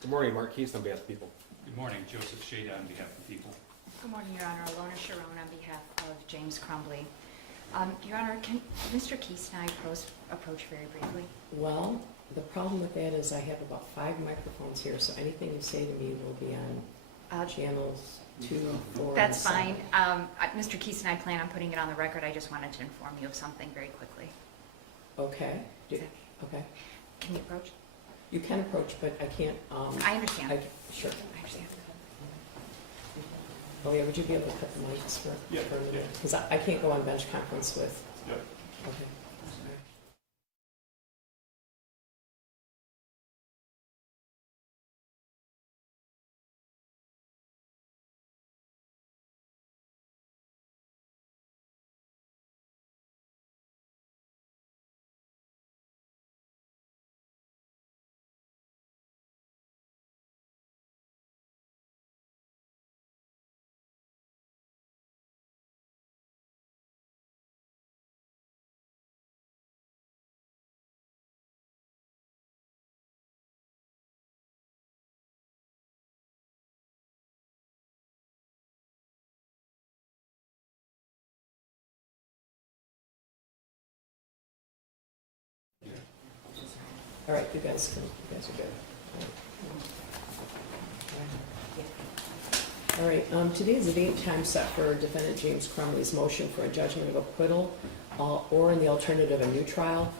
Good morning, Mark Keith on behalf of people. Good morning, Joseph Shada on behalf of the people. Good morning, Your Honor. Alona Sharon on behalf of James Crumbley. Your Honor, can Mr. Keith and I approach very briefly? Well, the problem with that is I have about 5 microphones here, so anything you say to me will be on channels 2, 4, That's and 7. fine. Mr. Keith and I plan on putting it on the record. I just wanted to inform you of something very quickly. Okay. Is that- Okay. Can you approach? You can approach, but I can't. I understand. Sure. I understand. Oh yeah, would you be able to cut the mics for Yeah, a little yeah. bit? Because I can't go on bench conference with. Yep. Okay. All right, you guys are good. All right, today is the date and time set for defendant James Crumbley's motion for a judgment of acquittal or in the alternative a new trial.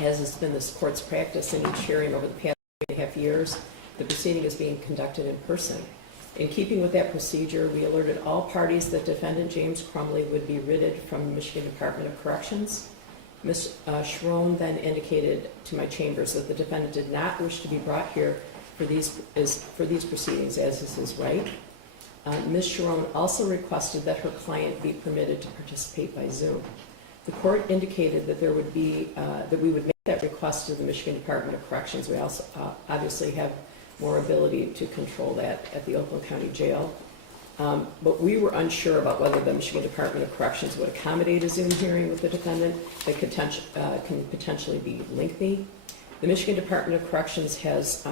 As has been this court's practice in each hearing over the past 3.5 years, the proceeding is being conducted in person. In keeping with that procedure, we alerted all parties that defendant James Crumbley would be writted from the Michigan Department of Corrections. Ms. Sharon then indicated to my chambers that the defendant did not wish to be brought here for these proceedings, as is his right. Ms. Sharon also requested that her client be permitted to participate by Zoom. The court indicated that there would be that we would make that request to the Michigan Department of Corrections. We also obviously have more ability to control that at the Oakland County Jail. But we were unsure about whether the Michigan Department of Corrections would accommodate a Zoom hearing with the defendant that can potentially be lengthy. The Michigan Department of Corrections has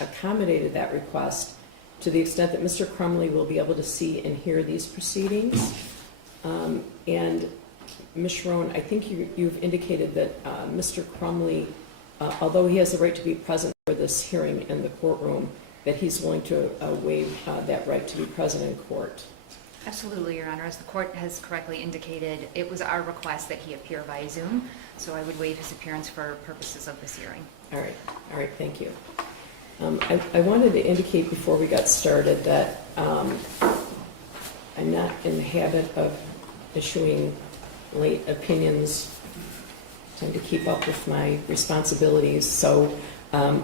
accommodated that request to the extent that Mr. Crumbley will be able to see and hear these proceedings. And Ms. Sharon, I think you've indicated that Mr. Crumbley, although he has the right to be present for this hearing in the courtroom, that he's willing to waive that right to be present in court. Absolutely, Your Honor. As the court has correctly indicated, it was our request that he appear via Zoom, so I would waive his appearance for purposes of this hearing. All right, thank you. I wanted to indicate before we got started that I'm not in the habit of issuing late opinions. I tend to keep up with my responsibilities, so I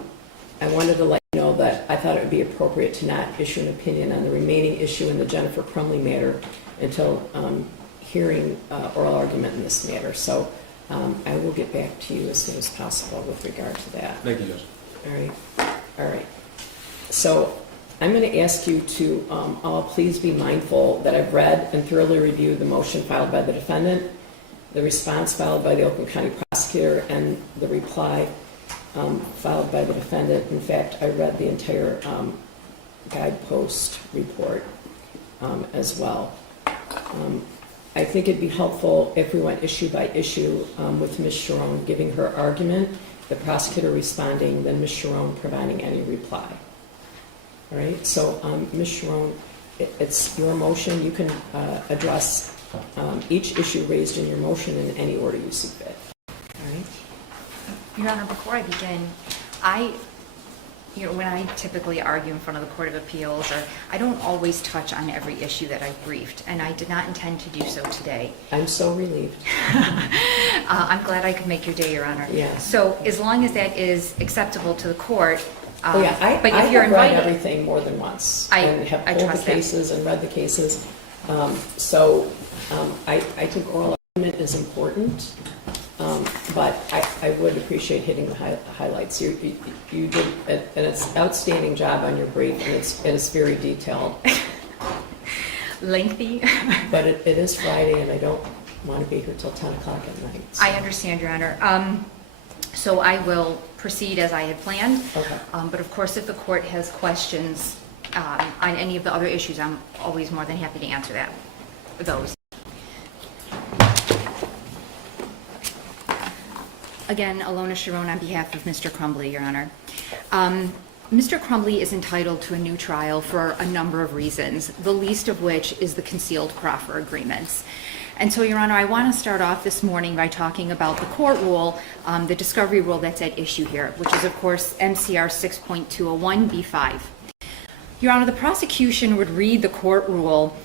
wanted to let you know that I thought it would be appropriate to not issue an opinion on the remaining issue in the Jennifer Crumbley matter until hearing oral argument in this matter. So I will get back to you as soon as possible with regard to that. Thank you, Judge. All right. So I'm going to ask you to all please be mindful that I've read and thoroughly reviewed the motion filed by the defendant, the response filed by the Oakland County prosecutor, and the reply filed by the defendant. In fact, I read the entire guidepost report as well. I think it'd be helpful if we went issue by issue with Ms. Sharon giving her argument, the prosecutor responding, then Ms. Sharon providing any reply. All right, so Ms. Sharon, it's your motion. You can address each issue raised in your motion in any order you see fit. All right. Your Honor, before I begin, when I typically argue in front of the Court of Appeals, I don't always touch on every issue that I've briefed, and I did not intend to do so today. I'm so relieved. I'm glad I could make your day, Your Honor. Yeah. So as long as that is acceptable to the court, Oh yeah, I but if have you're read invited, everything more than once I and have pulled the trust that. cases and read the cases. So I think oral argument is important, but I would appreciate hitting the highlights. You did an outstanding job on your brief, and it's very detailed. lengthy. But it is Friday, and I don't want to be here till 10 o'clock at night. So. I understand, Your Honor. So I will proceed as I had planned. Okay. But of course, if the court has questions on any of the other issues, I'm always more than happy to answer those. Again, Alona Sharon on behalf of Mr. Crumbley, Your Honor. Mr. Crumbley is entitled to a new trial for a number of reasons, the least of which is the concealed proffer agreements. And so, Your Honor, I want to start off this morning by talking about the court rule, the discovery rule that's at issue here, which is, of course, MCR 6.201B5. Your Honor, the prosecution would read the court rule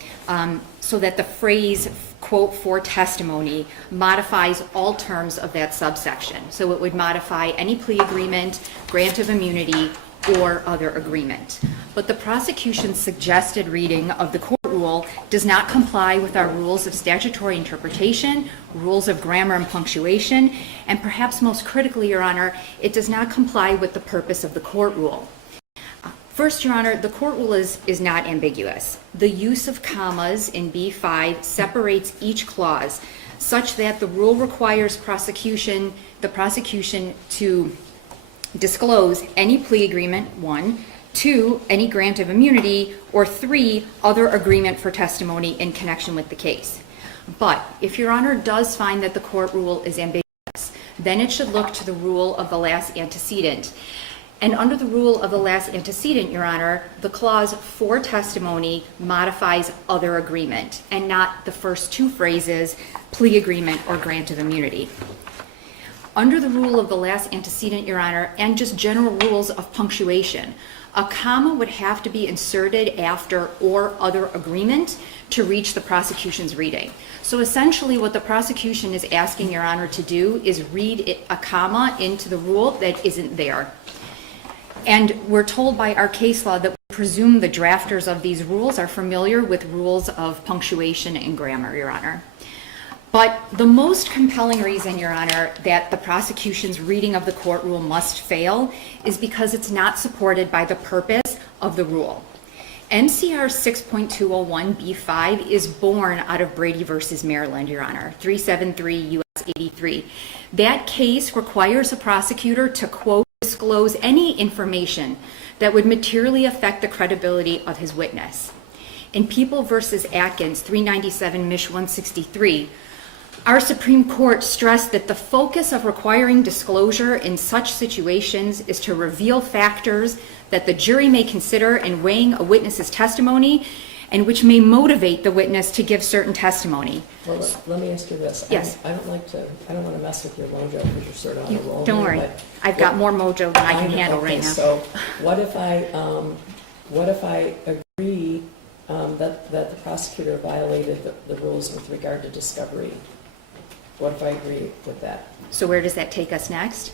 so that the phrase, quote, for testimony modifies all terms of that subsection. So it would modify any plea agreement, grant of immunity, or other agreement. But the prosecution's suggested reading of the court rule does not comply with our rules of statutory interpretation, rules of grammar and punctuation, and perhaps most critically, Your Honor, it does not comply with the purpose of the court rule. First, Your Honor, the court rule is not ambiguous. The use of commas in B5 separates each clause such that the rule requires the prosecution to disclose any plea agreement, 1, 2, any grant of immunity, or 3, other agreement for testimony in connection with the case. But if Your Honor does find that the court rule is ambiguous, then it should look to the rule of the last antecedent. And under the rule of the last antecedent, Your Honor, the clause for testimony modifies other agreement and not the first two phrases, plea agreement or grant of immunity. Under the rule of the last antecedent, Your Honor, and just general rules of punctuation, a comma would have to be inserted after or other agreement to reach the prosecution's reading. So essentially what the prosecution is asking Your Honor to do is read a comma into the rule that isn't there. And we're told by our case law that we presume the drafters of these rules are familiar with rules of punctuation and grammar, Your Honor. But the most compelling reason, Your Honor, that the prosecution's reading of the court rule must fail is because it's not supported by the purpose of the rule. MCR 6.201B5 is born out of Brady versus Maryland, Your Honor, 373 U.S. 83. That case requires a prosecutor to, quote, disclose any information that would materially affect the credibility of his witness. In People versus Atkins, 397 Mich. 163, our Supreme Court stressed that the focus of requiring disclosure in such situations is to reveal factors that the jury may consider in weighing a witness's testimony and which may motivate the witness to give certain testimony. Well, let me ask you this. Yes. I don't want to mess with your mojo because you're sort of on a roll. Don't worry. I've got more mojo than I can handle right now. So what if I agree that the prosecutor violated the rules with regard to discovery? What if I agree with that? So where does that take us next?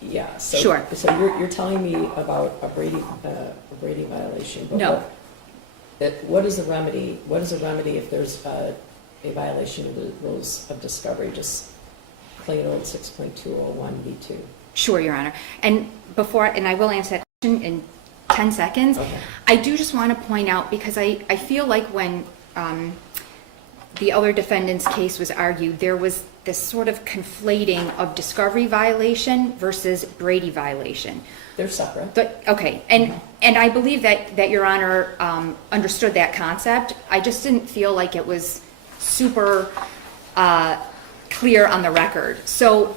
Yeah. So, Sure. So you're telling me about a Brady violation. But No. What is the remedy? What is the remedy if there's a violation of the rules of discovery? Just plain old 6.201B2. Sure, Your Honor. And I will answer that question in 10 seconds. Okay. I do just want to point out, because I feel like when the other defendant's case was argued, there was this sort of conflating of discovery violation versus Brady violation. They're separate. But, okay, and I believe that Your Honor understood that concept. I just didn't feel like it was super clear on the record. So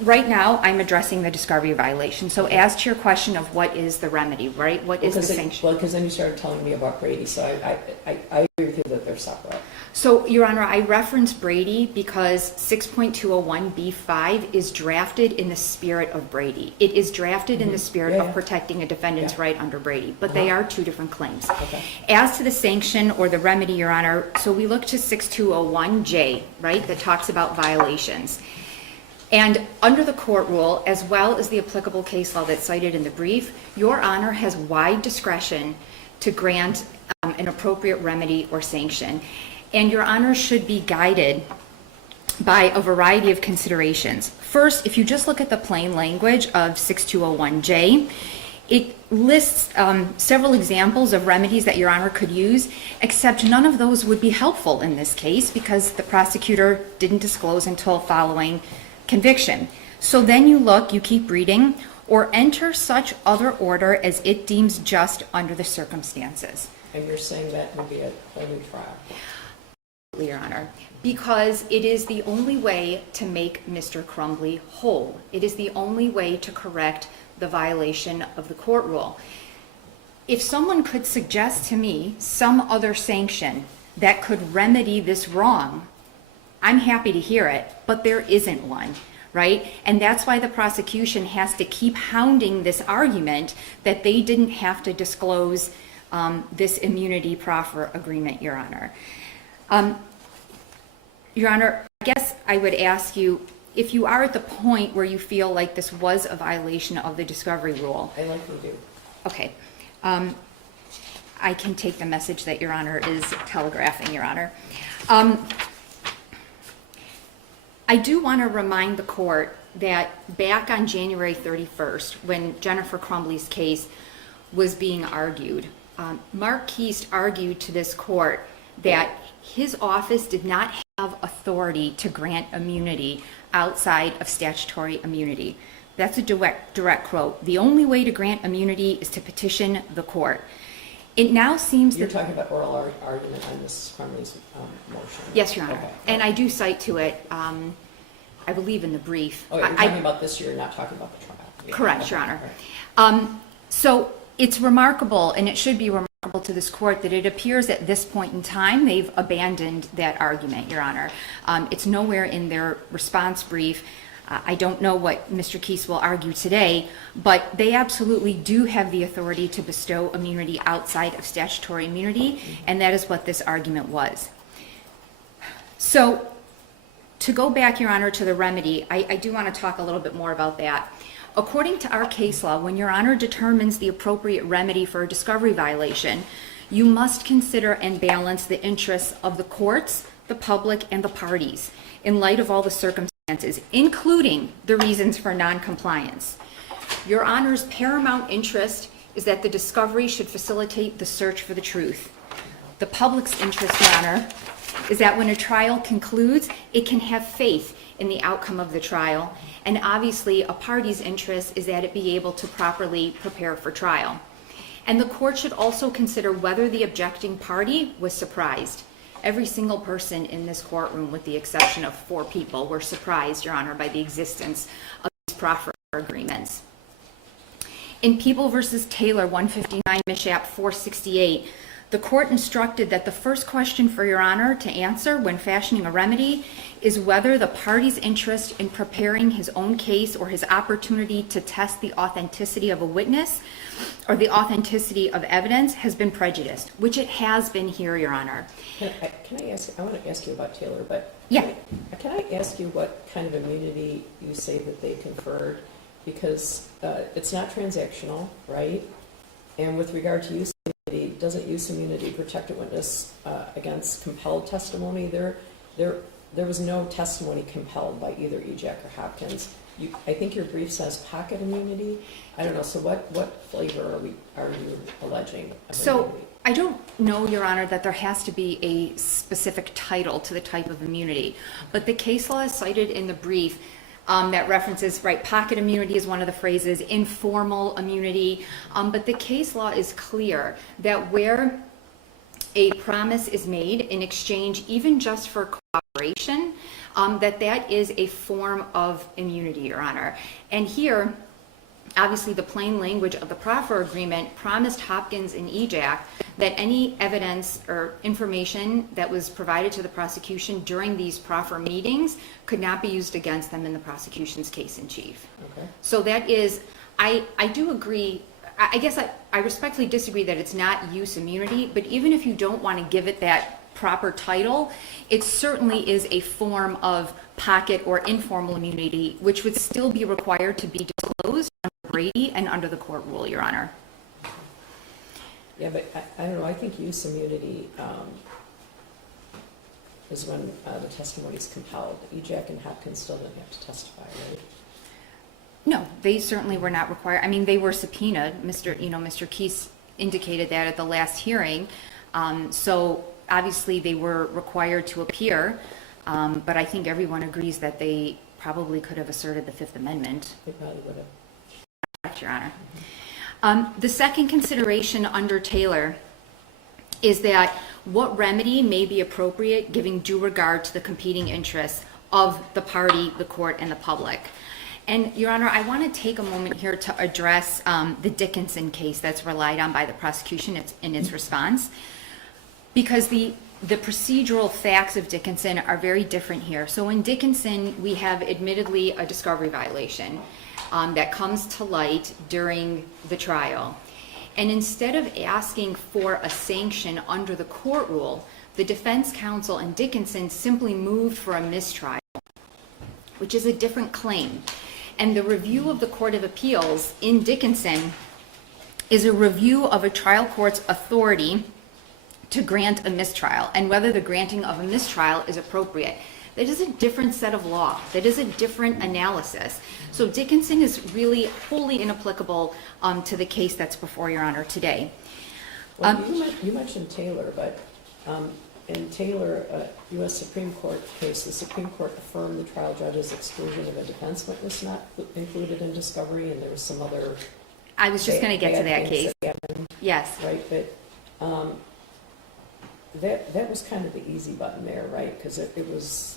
right now, I'm addressing the discovery violation. So as to your question of what is the remedy, right? What is the sanction? Well, because then you started telling me about Brady, so I agree with you that they're separate. So, Your Honor, I referenced Brady because 6.201B5 is drafted in the spirit of Brady. It is drafted in the spirit of protecting a defendant's right under Brady, but they are two different claims. Okay. As to the sanction or the remedy, Your Honor, so we look to 6201J, right, that talks about violations. And under the court rule, as well as the applicable case law that's cited in the brief, Your Honor has wide discretion to grant an appropriate remedy or sanction. And Your Honor should be guided by a variety of considerations. First, if you just look at the plain language of 6201J, it lists several examples of remedies that Your Honor could use, except none of those would be helpful in this case because the prosecutor didn't disclose until following conviction. So then you look, you keep reading, or enter such other order as it deems just under the circumstances. And you're saying that would be a whole new trial? Your Honor, because it is the only way to make Mr. Crumbley whole. It is the only way to correct the violation of the court rule. If someone could suggest to me some other sanction that could remedy this wrong, I'm happy to hear it, but there isn't one, right? And that's why the prosecution has to keep hounding this argument that they didn't have to disclose this immunity proffer agreement, Your Honor. Your Honor, I guess I would ask you, if you are at the point where you feel like this was a violation of the discovery rule. I likely do. Okay. I can take the message that Your Honor is telegraphing, Your Honor. I do want to remind the court that back on January 31st, when Jennifer Crumbley's case was being argued, Mark Keast argued to this court that his office did not have authority to grant immunity outside of statutory immunity. That's a direct quote. The only way to grant immunity is to petition the court. It now seems You're that... talking about oral argument on Mrs. Crumbley's motion? Yes, Your Honor. Okay. And I do cite to it, I believe in the brief. Oh, you're talking about this year, not talking about the trial? Yeah. Correct, Okay. Your Honor. Right. So it's remarkable, and it should be remarkable to this court, that it appears at this point in time they've abandoned that argument, Your Honor. It's nowhere in their response brief. I don't know what Mr. Keast will argue today, but they absolutely do have the authority to bestow immunity outside of statutory immunity, and that is what this argument was. So to go back, Your Honor, to the remedy, I do want to talk a little bit more about that. According to our case law, when Your Honor determines the appropriate remedy for a discovery violation, you must consider and balance the interests of the courts, the public, and the parties in light of all the circumstances, including the reasons for noncompliance. Your Honor's paramount interest is that the discovery should facilitate the search for the truth. The public's interest, Your Honor, is that when a trial concludes, it can have faith in the outcome of the trial. And obviously, a party's interest is that it be able to properly prepare for trial. And the court should also consider whether the objecting party was surprised. Every single person in this courtroom, with the exception of 4 people, were surprised, Your Honor, by the existence of these proffer agreements. In People v. Taylor, 159 Mishap 468, the court instructed that the first question for Your Honor to answer when fashioning a remedy is whether the party's interest in preparing his own case or his opportunity to test the authenticity of a witness or the authenticity of evidence has been prejudiced, which it has been here, Your Honor. Can I ask, I want to ask you about Taylor, but Yeah. Can I ask you what kind of immunity you say that they conferred? Because it's not transactional, right? And with regard to use immunity, doesn't use immunity protect a witness against compelled testimony? There was no testimony compelled by either Ejac or Hopkins. I think your brief says pocket immunity. I don't know. So what flavor are you alleging of So immunity? I don't know, Your Honor, that there has to be a specific title to the type of immunity, but the case law is cited in the brief that references, right, pocket immunity is one of the phrases, informal immunity, but the case law is clear that where a promise is made in exchange, even just for cooperation, that is a form of immunity, Your Honor. And here, obviously, the plain language of the proffer agreement promised Hopkins and Ejac that any evidence or information that was provided to the prosecution during these proffer meetings could not be used against them in the prosecution's case in chief. Okay. So that is, I do agree. I guess I respectfully disagree that it's not use immunity, but even if you don't want to give it that proper title, it certainly is a form of pocket or informal immunity, which would still be required to be disclosed under Brady and under the court rule, Your Honor. Yeah, but I don't know. I think use immunity is when the testimony is compelled. Ejac and Hopkins still didn't have to testify, right? No, they certainly were not required. I mean, they were subpoenaed. Mr. Keast indicated that at the last hearing. So obviously they were required to appear, but I think everyone agrees that they probably could have asserted the Fifth Amendment. They probably would have. Correct, Your Honor. The second consideration under Taylor is that what remedy may be appropriate giving due regard to the competing interests of the party, the court, and the public. And Your Honor, I want to take a moment here to address the Dickinson case that's relied on by the prosecution in its response, because the procedural facts of Dickinson are very different here. So in Dickinson, we have admittedly a discovery violation that comes to light during the trial. And instead of asking for a sanction under the court rule, the defense counsel in Dickinson simply moved for a mistrial, which is a different claim. And the review of the Court of Appeals in Dickinson is a review of a trial court's authority to grant a mistrial and whether the granting of a mistrial is appropriate. That is a different set of law. That is a different analysis. So Dickinson is really wholly inapplicable to the case that's before Your Honor today. Well, you mentioned Taylor, but in Taylor, U.S. Supreme Court case, the Supreme Court affirmed the trial judge's exclusion of a defense witness not included in discovery, and there was some other. I was just going to get to that case. Yes. Right, but that was kind of the easy button there, right? Because it was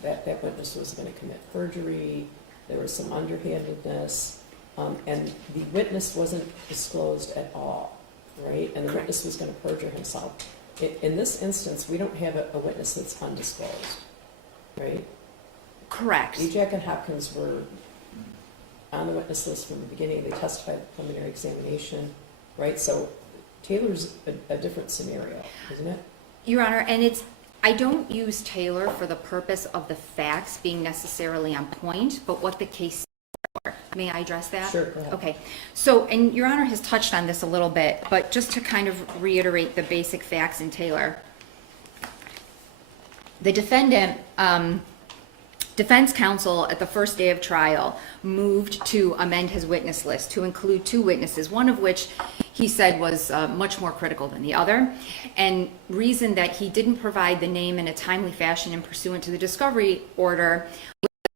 that witness was going to commit perjury. There was some underhandedness, and the witness wasn't disclosed at all, right? And the Correct. witness was going to perjure himself. In this instance, we don't have a witness that's undisclosed, right? Correct. Ejak and Hopkins were on the witness list from the beginning. They testified at the preliminary examination, right? So Taylor's a different scenario, isn't it? Your Honor, and I don't use Taylor for the purpose of the facts being necessarily on point, but what the case for. May I address that? Sure, go ahead. Okay. So, and Your Honor has touched on this a little bit, but just to kind of reiterate the basic facts in Taylor, the defense counsel at the first day of trial moved to amend his witness list to include two witnesses, one of which he said was much more critical than the other, and reasoned that he didn't provide the name in a timely fashion and pursuant to the discovery order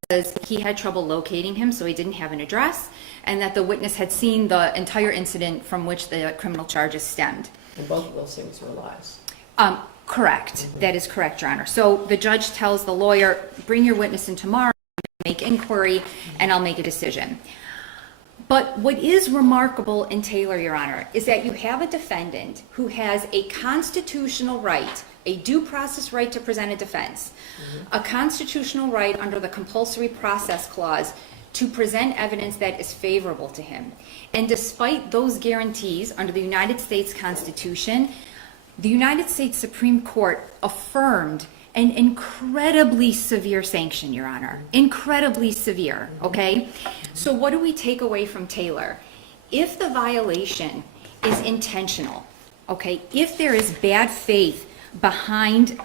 because he had trouble locating him, so he didn't have an address, and that the witness had seen the entire incident from which the criminal charges stemmed. And both of those things were lies. Correct. Mm-hmm. That is correct, Your Honor. So the judge tells the lawyer, bring your witness in tomorrow, make inquiry, and I'll make a decision. But what is remarkable in Taylor, Your Honor, is that you have a defendant who has a constitutional right, a due process right to present a defense, a constitutional right under the compulsory process clause to present evidence that is favorable to him. And despite those guarantees under the United States Constitution, the United States Supreme Court affirmed an incredibly severe sanction, Your Honor. Incredibly severe, okay? So what do we take away from Taylor? If the violation is intentional, okay, if there is bad faith behind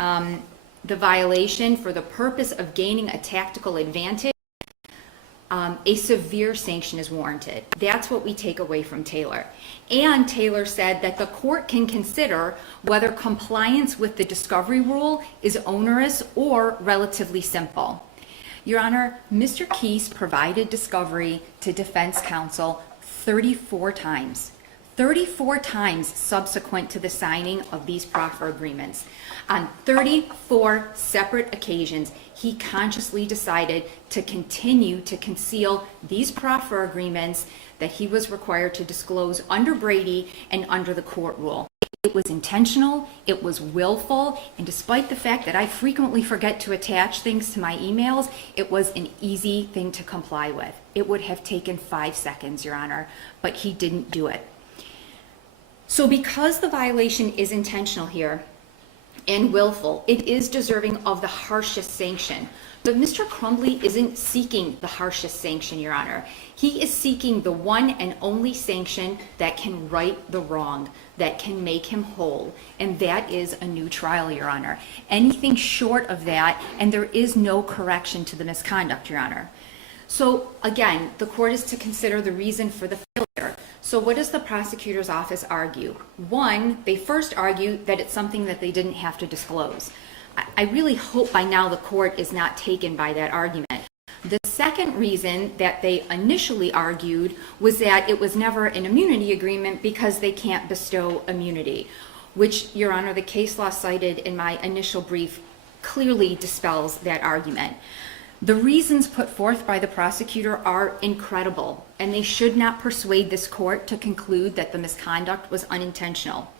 the violation for the purpose of gaining a tactical advantage, a severe sanction is warranted. That's what we take away from Taylor. And Taylor said that the court can consider whether compliance with the discovery rule is onerous or relatively simple. Your Honor, Mr. Keese provided discovery to defense counsel 34 times. 34 times subsequent to the signing of these proffer agreements. On 34 separate occasions, he consciously decided to continue to conceal these proffer agreements that he was required to disclose under Brady and under the court rule. It was intentional, it was willful, and despite the fact that I frequently forget to attach things to my emails, it was an easy thing to comply with. It would have taken 5 seconds, Your Honor, but he didn't do it. So because the violation is intentional here and willful, it is deserving of the harshest sanction. But Mr. Crumbley isn't seeking the harshest sanction, Your Honor. He is seeking the one and only sanction that can right the wrong, that can make him whole, and that is a new trial, Your Honor. Anything short of that, and there is no correction to the misconduct, Your Honor. So again, the court is to consider the reason for the failure. So what does the prosecutor's office argue? One, they first argue that it's something that they didn't have to disclose. I really hope by now the court is not taken by that argument. The second reason that they initially argued was that it was never an immunity agreement because they can't bestow immunity, which, Your Honor, the case law cited in my initial brief clearly dispels that argument. The reasons put forth by the prosecutor are incredible, and they should not persuade this court to conclude that the misconduct was unintentional.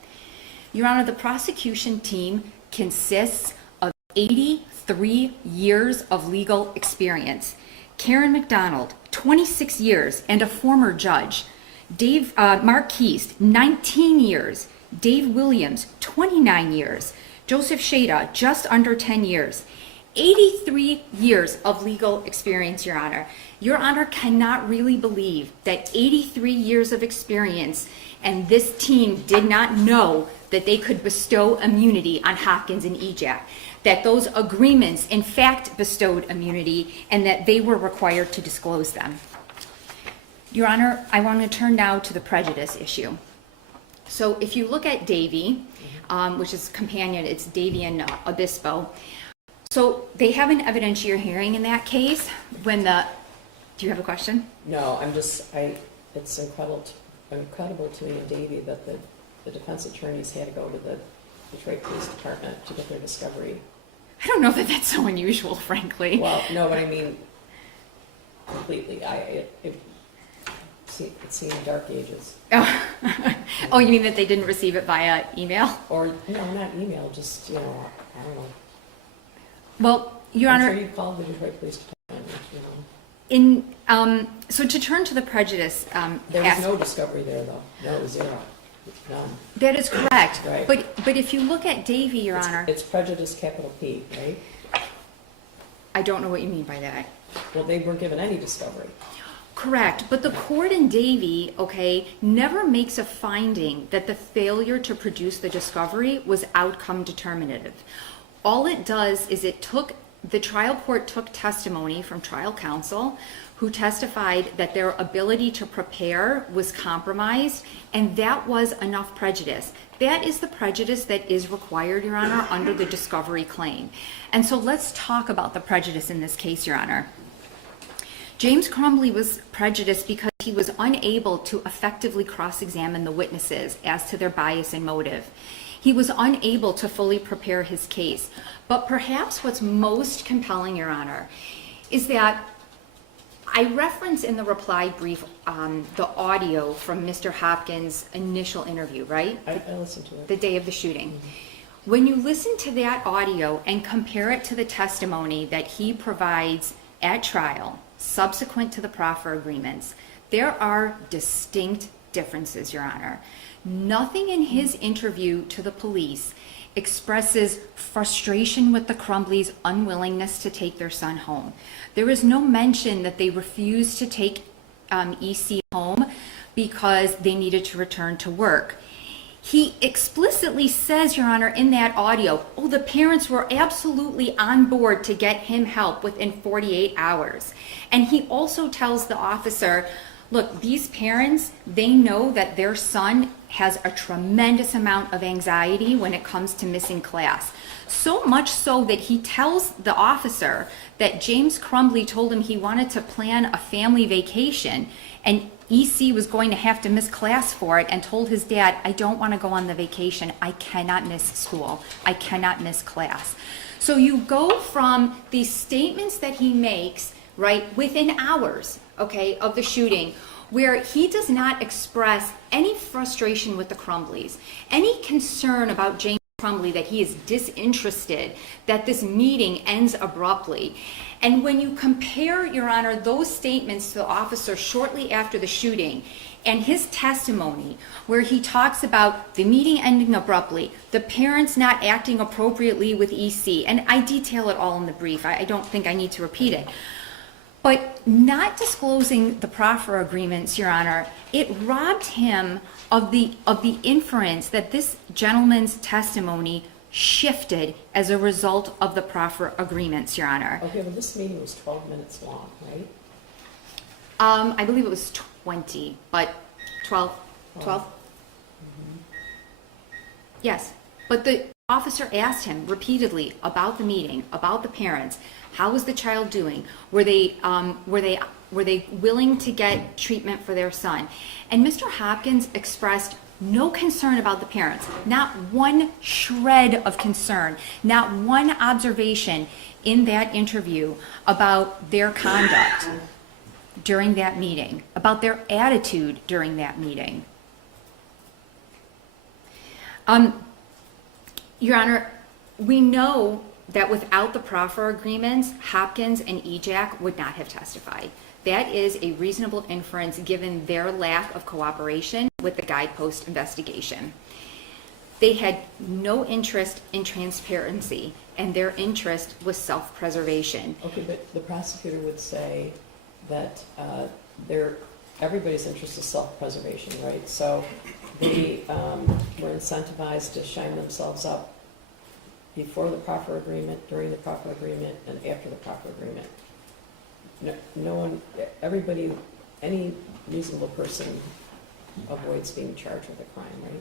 Your Honor, the prosecution team consists of 83 years of legal experience. Karen McDonald, 26 years and a former judge. Mark Keast, 19 years. Dave Williams, 29 years. Joseph Shada, just under 10 years. 83 years of legal experience, Your Honor. Your Honor cannot really believe that 83 years of experience and this team did not know that they could bestow immunity on Hopkins and EJAC, that those agreements in fact bestowed immunity and that they were required to disclose them. Your Honor, I want to turn now to the prejudice issue. So if you look at Davy, which is companion, it's Davy and Obispo. So they have an evidentiary hearing in that case when do you have a question? No, it's incredible to me and Davey that the defense attorneys had to go to the Detroit Police Department to get their discovery. I don't know that that's so unusual, frankly. Well, no, but I mean, completely. It seemed dark ages. Oh, you mean that they didn't receive it via email? Or, no, not email, just, I don't know. Well, Your Honor, I'm sure you called the Detroit Police Department, so to turn to the prejudice There was no discovery there, though. No, zero. None. That is correct. Right. But if you look at Davy, Your Honor. It's prejudice, capital P, right? I don't know what you mean by that. Well, they weren't given any discovery. Correct, but the court in Davy, never makes a finding that the failure to produce the discovery was outcome determinative. All it does is the trial court took testimony from trial counsel who testified that their ability to prepare was compromised, and that was enough prejudice. That is the prejudice that is required, Your Honor, under the discovery claim. And so let's talk about the prejudice in this case, Your Honor. James Crumbley was prejudiced because he was unable to effectively cross-examine the witnesses as to their bias and motive. He was unable to fully prepare his case. But perhaps what's most compelling, Your Honor, is that I reference in the reply brief the audio from Mr. Hopkins' initial interview, right? I listened to it. The day of the shooting. Mm-hmm. When you listen to that audio and compare it to the testimony that he provides at trial, subsequent to the proffer agreements, there are distinct differences, Your Honor. Nothing in his interview to the police expresses frustration with the Crumbleys' unwillingness to take their son home. There is no mention that they refused to take EC home because they needed to return to work. He explicitly says, Your Honor, in that audio, the parents were absolutely on board to get him help within 48 hours. And he also tells the officer, look, these parents, they know that their son has a tremendous amount of anxiety when it comes to missing class. So much so that he tells the officer that James Crumbley told him he wanted to plan a family vacation and EC was going to have to miss class for it, and told his dad, I don't want to go on the vacation. I cannot miss school. I cannot miss class. So you go from these statements that he makes, right, within hours, of the shooting, where he does not express any frustration with the Crumbleys, any concern about James Crumbley, that he is disinterested, that this meeting ends abruptly. And when you compare, Your Honor, those statements to the officer shortly after the shooting and his testimony, where he talks about the meeting ending abruptly, the parents not acting appropriately with EC, and I detail it all in the brief. I don't think I need to repeat it. But not disclosing the proffer agreements, Your Honor, it robbed him of the inference that this gentleman's testimony shifted as a result of the proffer agreements, Your Honor. Okay, well, this meeting was 12 minutes long, right? I believe it was 20, but 12? 12? Mm-hmm. Yes, but Officer asked him repeatedly about the meeting, about the parents. How was the child doing? Were they willing to get treatment for their son? And Mr. Hopkins expressed no concern about the parents, not one shred of concern, not one observation in that interview about their conduct during that meeting, about their attitude during that meeting. Your Honor, we know that without the proffer agreements, Hopkins and EJAC would not have testified. That is a reasonable inference given their lack of cooperation with the Guidepost investigation. They had no interest in transparency, and their interest was self-preservation. Okay, but the prosecutor would say that everybody's interest is self-preservation, right? So they were incentivized to shine themselves up before the proffer agreement, during the proffer agreement, and after the proffer agreement. No one, everybody, any reasonable person avoids being charged with a crime, right?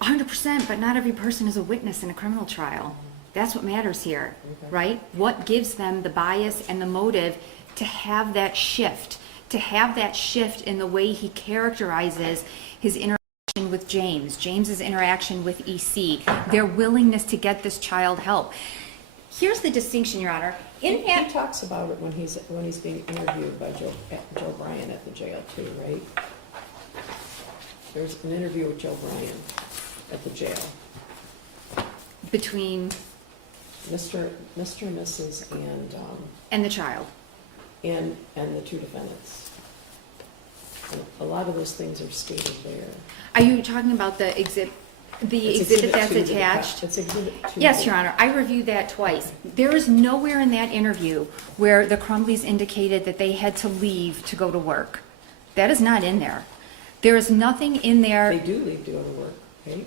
100%, but not every person is a witness in a criminal trial. That's what matters here, Okay. right? What gives them the bias and the motive to have that shift in the way he characterizes his interaction with James, James's interaction with EC, their willingness to get this child help. Here's the distinction, Your Honor. He talks about it when he's being interviewed by Joe Bryan at the jail too, right? There's an interview with Joe Bryan at the jail. Between Mr. and Mrs. and the child. and the two defendants. And a lot of those things are stated there. Are you talking about the exhibit that's It's attached? It's Exhibit 2. Yes, Your Honor. I reviewed that twice. There is nowhere in that interview where the Crumbleys indicated that they had to leave to go to work. That is not in there. There is nothing in there. They do leave to go to work, right?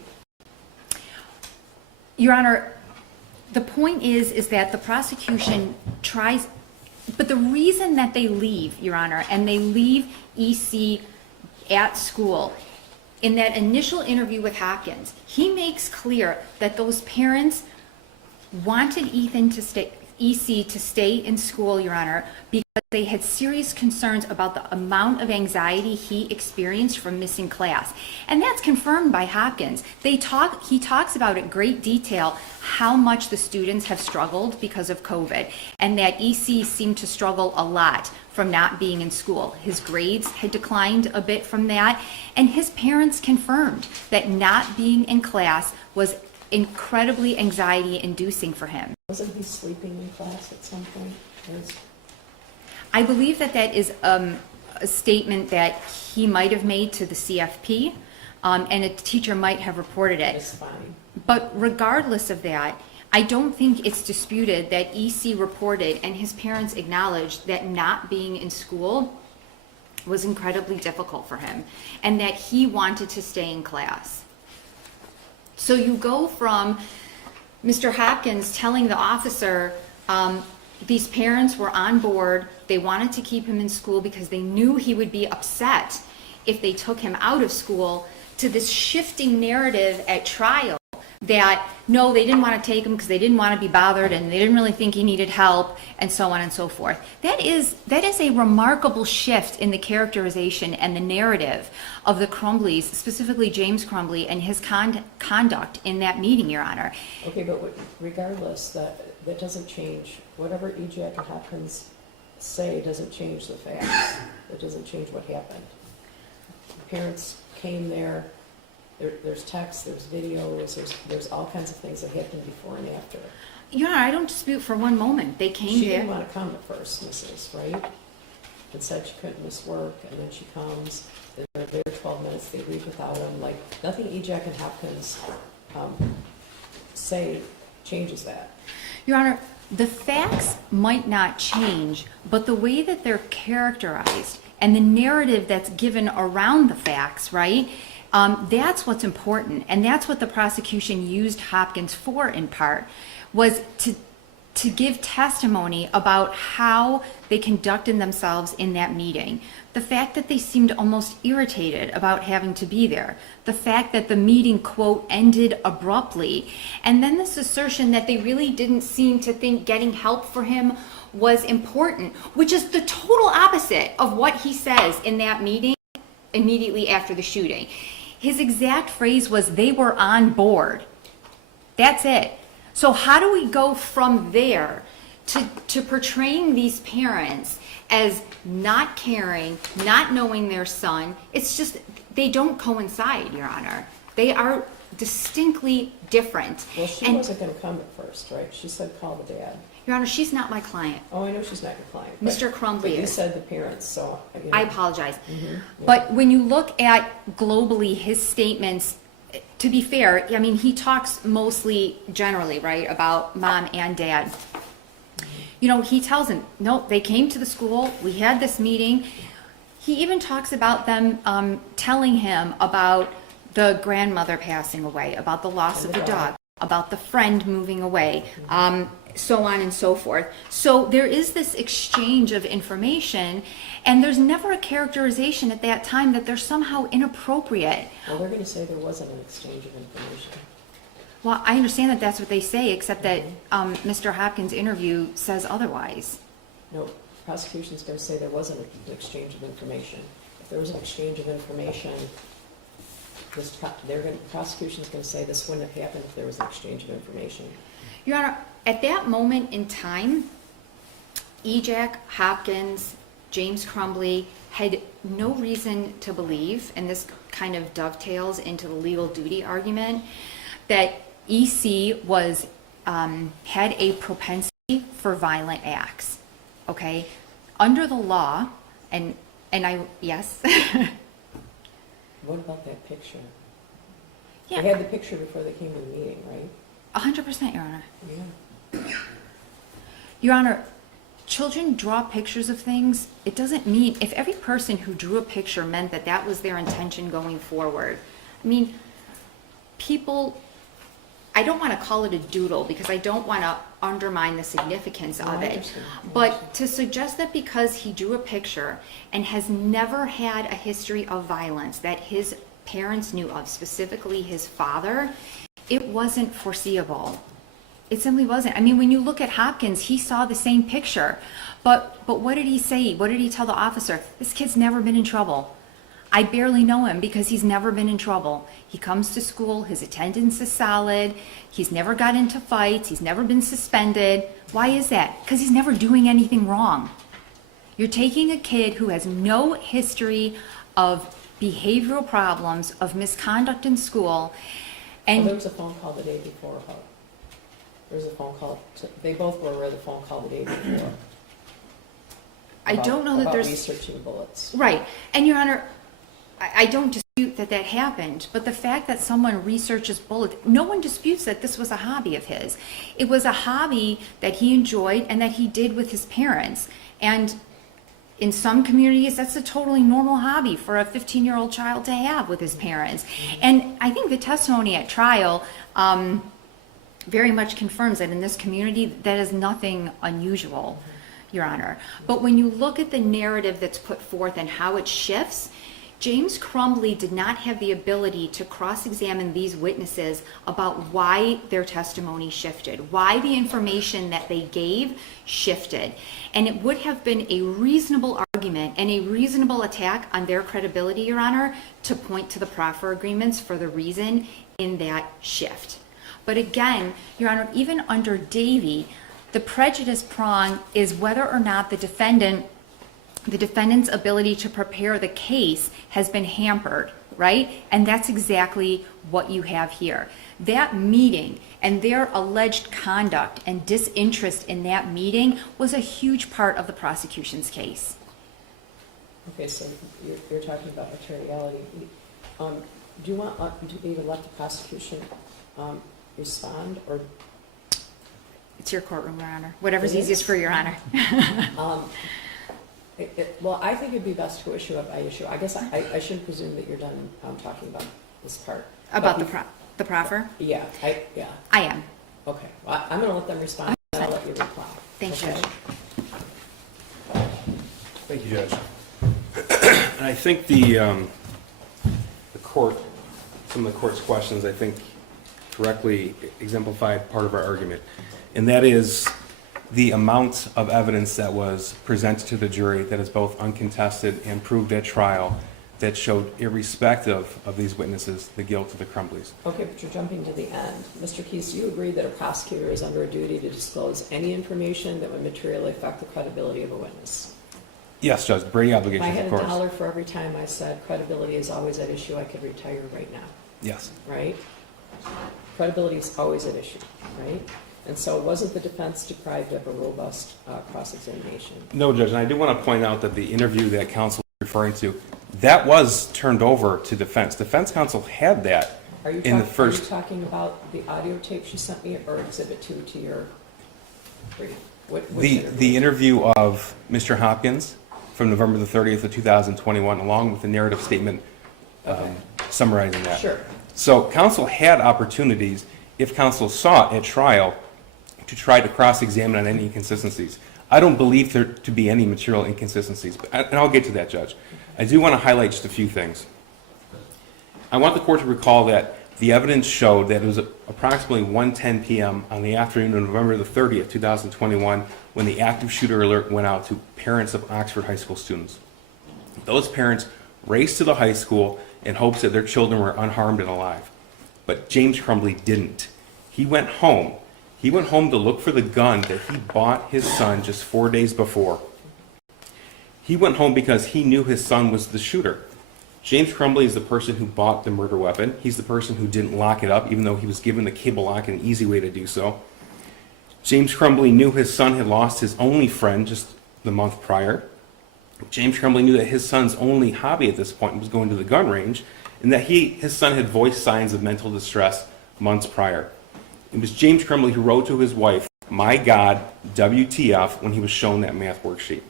Your Honor, the point is that the prosecution tries, but the reason that they leave, Your Honor, and they leave EC at school, in that initial interview with Hopkins, he makes clear that those parents wanted EC to stay in school, Your Honor, because they had serious concerns about the amount of anxiety he experienced from missing class. And that's confirmed by Hopkins. He talks about in great detail how much the students have struggled because of COVID, and that EC seemed to struggle a lot from not being in school. His grades had declined a bit from that, and his parents confirmed that not being in class was incredibly anxiety-inducing for him. Wasn't he sleeping in class at some point? I believe that is a statement that he might have made to the CFP, and a teacher might have reported it. It's fine. But regardless of that, I don't think it's disputed that EC reported and his parents acknowledged that not being in school was incredibly difficult for him and that he wanted to stay in class. So you go from Mr. Hopkins telling the officer these parents were on board, they wanted to keep him in school because they knew he would be upset if they took him out of school, to this shifting narrative at trial that no, they didn't want to take him because they didn't want to be bothered and they didn't really think he needed help, and so on and so forth. That is a remarkable shift in the characterization and the narrative of the Crumbleys, specifically James Crumbley and his conduct in that meeting, Your Honor. Okay, but regardless, that doesn't change. Whatever EJAC and Hopkins say doesn't change the facts. It doesn't change what happened. The parents came there. There's text, there's videos, there's all kinds of things that happened before and after. Your Honor, I don't dispute for one moment. They came She there. didn't want to come at first, Mrs., right? And said she couldn't miss work, and then she comes. They're there 12 minutes, they leave without him. Like, nothing EJAC and Hopkins say changes that. Your Honor, the facts might not change, but the way that they're characterized and the narrative that's given around the facts, right? That's what's important, and that's what the prosecution used Hopkins for, in part, was to give testimony about how they conducted themselves in that meeting. The fact that they seemed almost irritated about having to be there. The fact that the meeting, quote, ended abruptly. And then this assertion that they really didn't seem to think getting help for him was important, which is the total opposite of what he says in that meeting immediately after the shooting. His exact phrase was, they were on board. That's it. So how do we go from there to portraying these parents as not caring, not knowing their son? It's just, they don't coincide, Your Honor. They are distinctly different. Well, she wasn't going to come at first, right? She said call the dad. Your Honor, she's not my client. Oh, I know she's not your client. Mr. Crumbley But you is. said the parents, so. I apologize. Yeah. But when you look at globally his statements, to be fair, I mean, he talks mostly generally, right, about mom and dad. You know, he tells him, no, they came to the school, we had this meeting. He even talks about them telling him about the grandmother passing away, about the loss of the dog, about the friend moving away, so on and so forth. So there is this exchange of information, and there's never a characterization at that time that they're somehow inappropriate. Well, they're going to say there wasn't an exchange of information. Well, I understand that that's what they say, except that Mr. Hopkins' interview says otherwise. No, prosecution's going to say there wasn't an exchange of information. If there was an exchange of information, prosecution's going to say this wouldn't have happened if there was an exchange of information. Your Honor, at that moment in time, Jack Hopkins, James Crumbley had no reason to believe, and this kind of dovetails into the legal duty argument, that EC was had a propensity for violent acts. Okay, under the law, and I yes. What about that picture? Yeah. They had the picture before they came to the meeting, right? 100%, Your Honor. Yeah. Your Honor, children draw pictures of things. It doesn't mean, if every person who drew a picture meant that that was their intention going forward. I mean, people, I don't want to call it a doodle because I don't want to undermine the significance No, of I it. understand. But to suggest that because he drew a picture and has never had a history of violence that his parents knew of, specifically his father, it wasn't foreseeable. It simply wasn't. I mean, when you look at Hopkins, he saw the same picture. But what did he say? What did he tell the officer? This kid's never been in trouble. I barely know him because he's never been in trouble. He comes to school, his attendance is solid, he's never got into fights, he's never been suspended. Why is that? Because he's never doing anything wrong. You're taking a kid who has no history of behavioral problems, of misconduct in school, and There was a phone call the day before about, there was a phone call, they both were aware of the phone call the day before. I don't know that about there's... researching bullets. Right. And Your Honor, I don't dispute that that happened, but the fact that someone researches bullets, no one disputes that this was a hobby of his. It was a hobby that he enjoyed and that he did with his parents. And in some communities, that's a totally normal hobby for a 15-year-old child to have with his parents. And I think the testimony at trial very much confirms that in this community, that is nothing unusual, Your Honor. But when you look at the narrative that's put forth and how it shifts, James Crumbley did not have the ability to cross-examine these witnesses about why their testimony shifted, why the information that they gave shifted. And it would have been a reasonable argument and a reasonable attack on their credibility, Your Honor, to point to the proffer agreements for the reason in that shift. But again, Your Honor, even under Davey, the prejudice prong is whether or not the defendant's ability to prepare the case has been hampered, right? And that's exactly what you have here. That meeting and their alleged conduct and disinterest in that meeting was a huge part of the prosecution's case. Okay, so you're talking about materiality. Do you want me to let the prosecution respond, or? It's your courtroom, Your Honor. Whatever's It is? easiest for Your Honor. Well, I think it'd be best to issue by issue. I guess I should presume that you're done talking about this part. About But the proffer? Yeah, I am. okay. Well, I'm going to let them respond. and I'll let you reply. Thank you. Okay? Thank you, Judge. And I think the court, some of the court's questions, I think, correctly exemplified part of our argument. And that is the amount of evidence that was presented to the jury that is both uncontested and proved at trial that showed, irrespective of these witnesses, the guilt of the Crumbleys. Okay, but you're jumping to the end. Mr. Keese, do you agree that a prosecutor is under a duty to disclose any information that would materially affect the credibility of a witness? Yes, Judge, Brady If I obligations, had of a course. dollar for every time I said credibility is always at issue, I could retire right now, Yes. right? Credibility is always at issue, right? And so wasn't the defense deprived of a robust cross-examination? No, Judge, and I do want to point out that the interview that counsel is referring to, that was turned over to defense. Defense counsel had that Are you in the talk- first. Are you talking about the audio tape she sent me or Exhibit 2 to your brief? Which The interview of Mr. Hopkins from November the 30th of 2021, along with the narrative statement Okay. summarizing that. Sure. So counsel had opportunities, if counsel sought at trial, to try to cross-examine on any inconsistencies. I don't believe there to be any material inconsistencies, and I'll get to that, Judge. I do want to highlight just a few things. I want the court to recall that the evidence showed that it was approximately 1:10 p.m. on the afternoon of November the 30th, 2021, when the active shooter alert went out to parents of Oxford High School students. Those parents raced to the high school in hopes that their children were unharmed and alive. But James Crumbley didn't. He went home. He went home to look for the gun that he bought his son just 4 days before. He went home because he knew his son was the shooter. James Crumbley is the person who bought the murder weapon. He's the person who didn't lock it up, even though he was given the cable lock and an easy way to do so. James Crumbley knew his son had lost his only friend just the month prior. James Crumbley knew that his son's only hobby at this point was going to the gun range, and that his son had voiced signs of mental distress months prior. It was James Crumbley who wrote to his wife, "My God, WTF," when he was shown that math worksheet.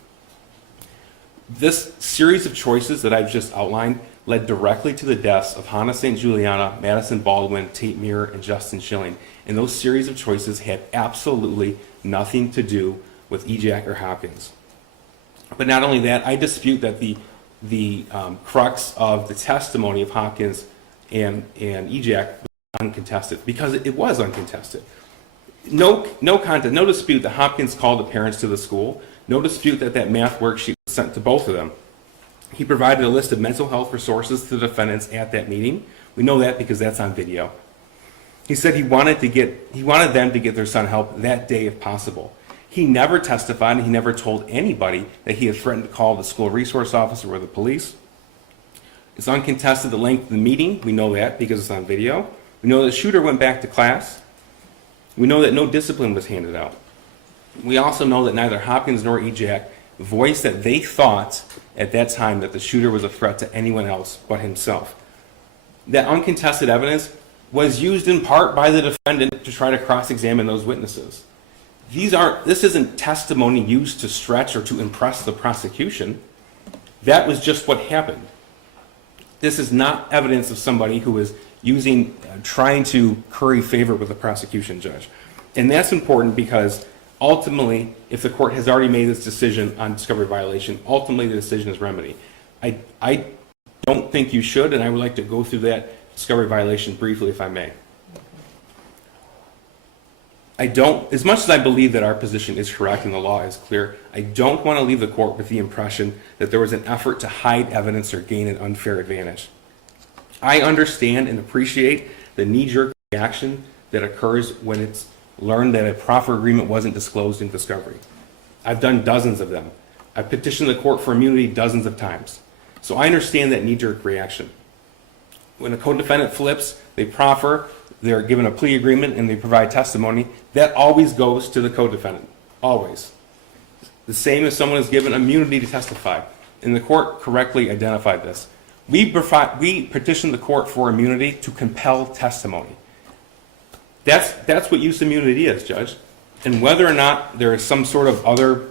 This series of choices that I've just outlined led directly to the deaths of Hannah St. Juliana, Madison Baldwin, Tate Muir, and Justin Schilling. And those series of choices had absolutely nothing to do with Ejac or Hopkins. But not only that, I dispute that the crux of the testimony of Hopkins and Ejac was uncontested, because it was uncontested. No dispute that Hopkins called the parents to the school. No dispute that that math worksheet was sent to both of them. He provided a list of mental health resources to the defendants at that meeting. We know that because that's on video. He said he wanted them to get their son help that day if possible. He never testified, and he never told anybody that he had threatened to call the school resource officer or the police. It's uncontested the length of the meeting. We know that because it's on video. We know the shooter went back to class. We know that no discipline was handed out. We also know that neither Hopkins nor Ejac voiced that they thought at that time that the shooter was a threat to anyone else but himself. That uncontested evidence was used in part by the defendant to try to cross-examine those witnesses. This isn't testimony used to stretch or to impress the prosecution. That was just what happened. This is not evidence of somebody who is trying to curry favor with the prosecution, Judge. And that's important because ultimately, if the court has already made this decision on discovery violation, ultimately the decision is remedy. I don't think you should, and I would like to go through that discovery violation briefly, if I may. As much as I believe that our position is correct and the law is clear, I don't want to leave the court with the impression that there was an effort to hide evidence or gain an unfair advantage. I understand and appreciate the knee-jerk reaction that occurs when it's learned that a proffer agreement wasn't disclosed in discovery. I've done dozens of them. I've petitioned the court for immunity dozens of times. So I understand that knee-jerk reaction. When a co-defendant flips, they proffer, they're given a plea agreement, and they provide testimony, that always goes to the co-defendant. Always. The same as someone is given immunity to testify. And the court correctly identified this. We petitioned the court for immunity to compel testimony. That's what use immunity is, Judge. And whether or not there is some sort of other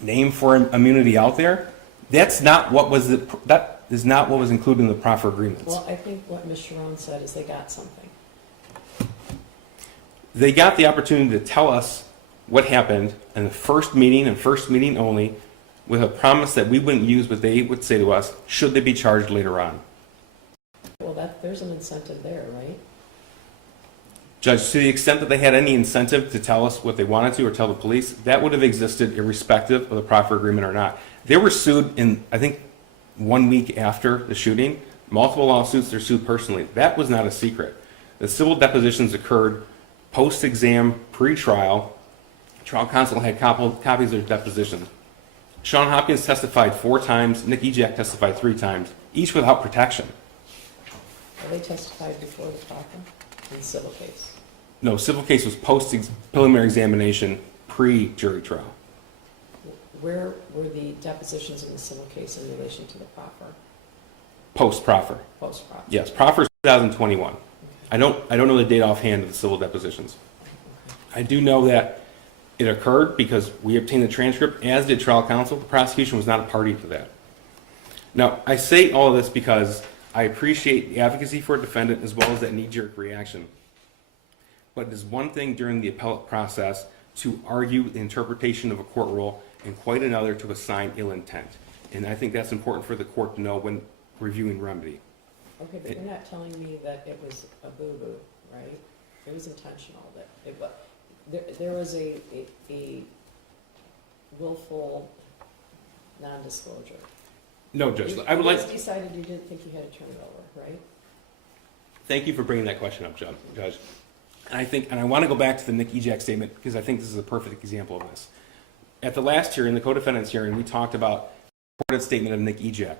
name for immunity out there, that is not what was included in the proffer agreements. Well, I think what Ms. Sharon said is they got something. They got the opportunity to tell us what happened in the first meeting and first meeting only, with a promise that we wouldn't use what they would say to us should they be charged later on. Well, there's an incentive there, right? Judge, to the extent that they had any incentive to tell us what they wanted to or tell the police, that would have existed irrespective of the proffer agreement or not. They were sued in, I think, 1 week after the shooting. Multiple lawsuits, they're sued personally. That was not a secret. The civil depositions occurred post-exam, pre-trial. Trial counsel had copies of their depositions. Sean Hopkins testified 4 times. Nick Ejak testified 3 times, each without protection. Well, they testified before the proffer in the civil case. No, civil case was post-preliminary examination, pre-jury trial. Where were the depositions in the civil case in relation to the proffer, Post-proffer. post-proffer? Yes, proffer's 2021. I don't know the date offhand of the civil depositions. I do know that it occurred because we obtained the transcript, as did trial counsel. The prosecution was not a party to that. Now, I say all of this because I appreciate the advocacy for a defendant as well as that knee-jerk reaction. But it is one thing during the appellate process to argue the interpretation of a court rule and quite another to assign ill intent. And I think that's important for the court to know when reviewing remedy. Okay, but you're not telling me that it was a boo-boo, right? It was intentional, that it was, there was a willful non-disclosure. No, Judge, You I would like... just decided you didn't think you had to turn it over, right? Thank you for bringing that question up, Judge. And I want to go back to the Nick Ejak statement because I think this is a perfect example of this. At the last hearing, the co-defendant's hearing, we talked about the reported statement of Nick Ejak.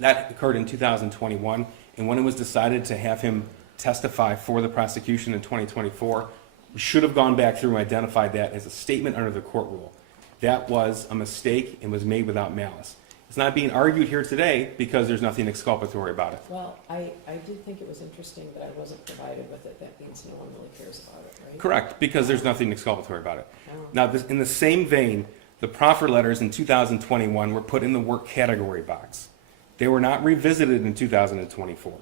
That occurred in 2021, and when it was decided to have him testify for the prosecution in 2024, we should have gone back through and identified that as a statement under the court rule. That was a mistake and was made without malice. It's not being argued here today because there's nothing exculpatory about it. Well, I did think it was interesting that I wasn't provided with it. That means no one really cares about it, right? Correct, because there's nothing exculpatory about it. Oh. Now, in the same vein, the proffer letters in 2021 were put in the work category box. They were not revisited in 2024.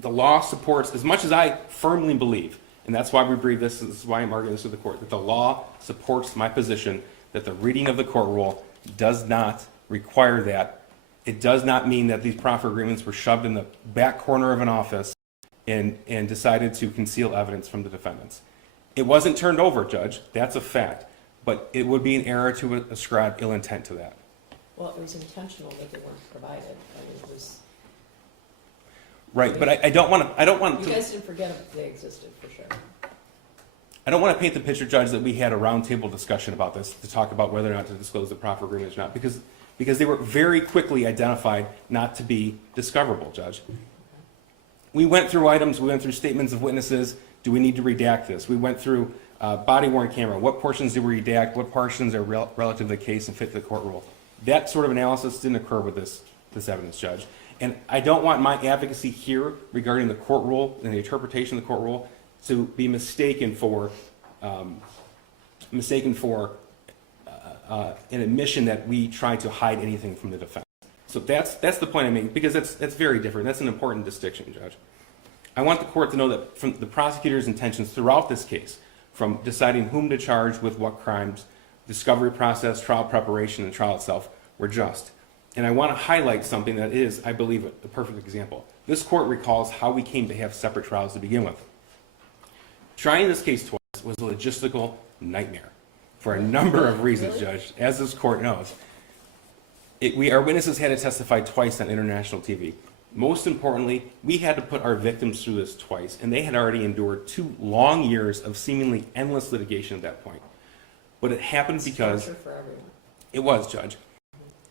The law supports, as much as I firmly believe, and that's why we breathe this is why I'm arguing this with the court, that the law supports my position that the reading of the court rule does not require that. It does not mean that these proffer agreements were shoved in the back corner of an office and decided to conceal evidence from the defendants. It wasn't turned over, Judge. That's a fact. But it would be an error to ascribe ill intent to that. Well, it was intentional that they weren't provided. I mean, it was. Right, but I don't want You guys didn't forget they existed, for sure. I don't want to paint the picture, Judge, that we had a roundtable discussion about this to talk about whether or not to disclose the proffer agreements or not, because they were very quickly identified not to be discoverable, Judge. We went through items, we went through statements of witnesses. Do we need to redact this? We went through body-worn camera. What portions did we redact? What portions are relative to the case and fit the court rule? That sort of analysis didn't occur with this evidence, Judge. And I don't want my advocacy here regarding the court rule and the interpretation of the court rule to be mistaken for an admission that we try to hide anything from the defense. So that's the point I make, because that's very different. That's an important distinction, Judge. I want the court to know that from the prosecutor's intentions throughout this case, from deciding whom to charge with what crimes, discovery process, trial preparation, and trial itself, were just. And I want to highlight something that is, I believe, a perfect example. This court recalls how we came to have separate trials to begin with. Trying this case twice was a logistical nightmare for a number of reasons, Judge, as this court knows. Our witnesses had to testify twice on international TV. Most importantly, we had to put our victims through this twice, and they had already endured 2 long years of seemingly endless litigation at that point. But it happened because... Torture for everyone. It was, Judge.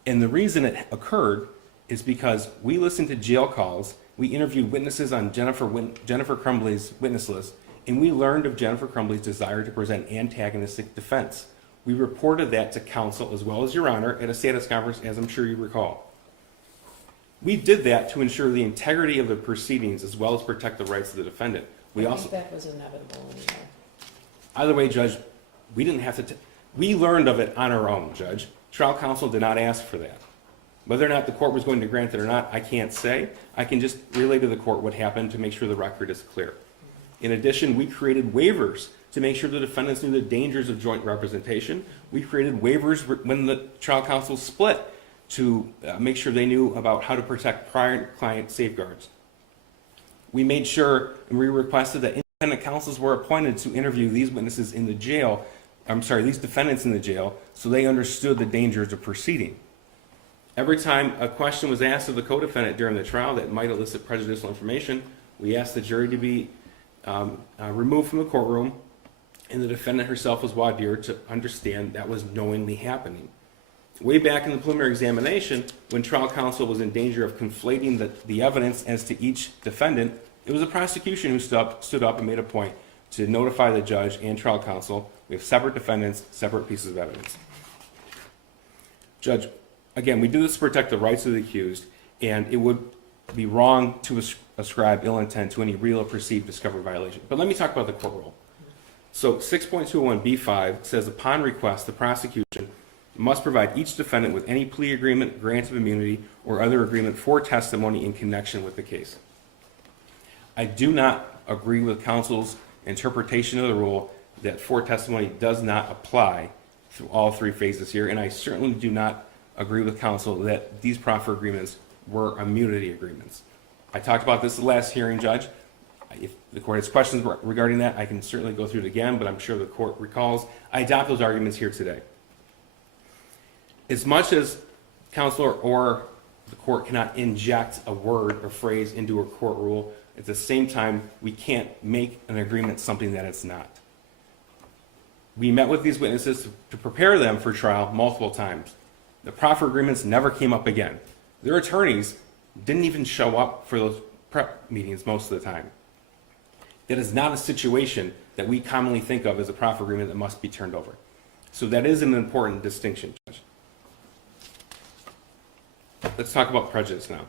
And the reason it occurred is because we listened to jail calls, we interviewed witnesses on Jennifer Crumbley's witness list, and we learned of Jennifer Crumbley's desire to present antagonistic defense. We reported that to counsel as well as Your Honor at a status conference, as I'm sure you recall. We did that to ensure the integrity of the proceedings as well as protect the rights of the defendant. I think that was inevitable anyway. Either way, Judge, we didn't have to... We learned of it on our own, Judge. Trial counsel did not ask for that. Whether or not the court was going to grant it or not, I can't say. I can just relay to the court what happened to make sure the record is clear. In addition, we created waivers to make sure the defendants knew the dangers of joint representation. We created waivers when the trial counsel split to make sure they knew about how to protect prior client safeguards. We made sure and we requested that independent counsels were appointed to interview these witnesses in the jail, these defendants in the jail, so they understood the dangers of proceeding. Every time a question was asked of the co-defendant during the trial that might elicit prejudicial information, we asked the jury to be removed from the courtroom, and the defendant herself was voir dire to understand that was knowingly happening. Way back in the preliminary examination, when trial counsel was in danger of conflating the evidence as to each defendant, it was the prosecution who stood up and made a point to notify the judge and trial counsel we have separate defendants, separate pieces of evidence. Judge, again, we do this to protect the rights of the accused, and it would be wrong to ascribe ill intent to any real or perceived discovery violation. But let me talk about the court rule. So 6.201B5 says upon request, the prosecution must provide each defendant with any plea agreement, grant of immunity, or other agreement for testimony in connection with the case. I do not agree with counsel's interpretation of the rule that for testimony does not apply through all three phases here, and I certainly do not agree with counsel that these proffer agreements were immunity agreements. I talked about this at the last hearing, Judge. If the court has questions regarding that, I can certainly go through it again, but I'm sure the court recalls. I adopt those arguments here today. As much as counselor or the court cannot inject a word or phrase into a court rule, at the same time, we can't make an agreement something that it's not. We met with these witnesses to prepare them for trial multiple times. The proffer agreements never came up again. Their attorneys didn't even show up for those prep meetings most of the time. That is not a situation that we commonly think of as a proffer agreement that must be turned over. So that is an important distinction, Judge. Let's talk about prejudice now.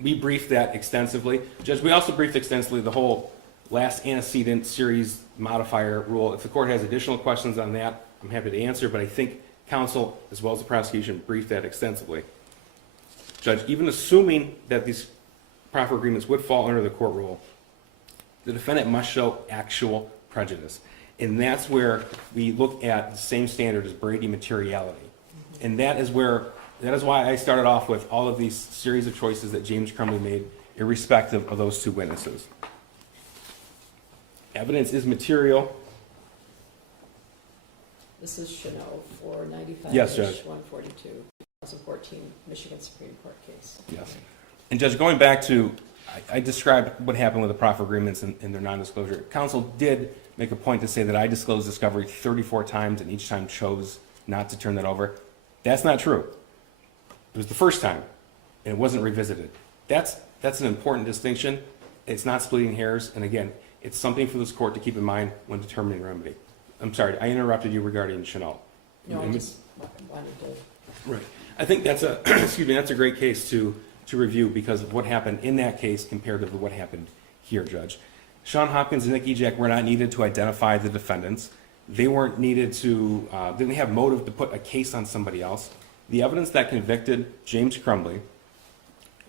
We briefed that extensively. Judge, we also briefed extensively the whole last antecedent series modifier rule. If the court has additional questions on that, I'm happy to answer, but I think counsel, as well as the prosecution, briefed that extensively. Judge, even assuming that these proffer agreements would fall under the court rule, the defendant must show actual prejudice. And that's where we look at the same standard as Brady materiality. And that is why I started off with all of these series of choices that James Crumbley made, irrespective of those two witnesses. Evidence is material. This is Chanel 495-142, Yes, Judge. 2014 Michigan Supreme Court case. Yes. And Judge, going back to, I described what happened with the proffer agreements and their non-disclosure. Counsel did make a point to say that I disclosed discovery 34 times and each time chose not to turn that over. That's not true. It was the first time, and it wasn't revisited. That's an important distinction. It's not splitting hairs, and again, it's something for this court to keep in mind when determining remedy. I'm sorry, I interrupted you regarding Chanel. No, I just wanted to. Right. I think that's a that's a great case to review because of what happened in that case compared to what happened here, Judge. Sean Hopkins and Nick Ejak were not needed to identify the defendants. They weren't needed to, didn't have motive to put a case on somebody else. The evidence that convicted James Crumbley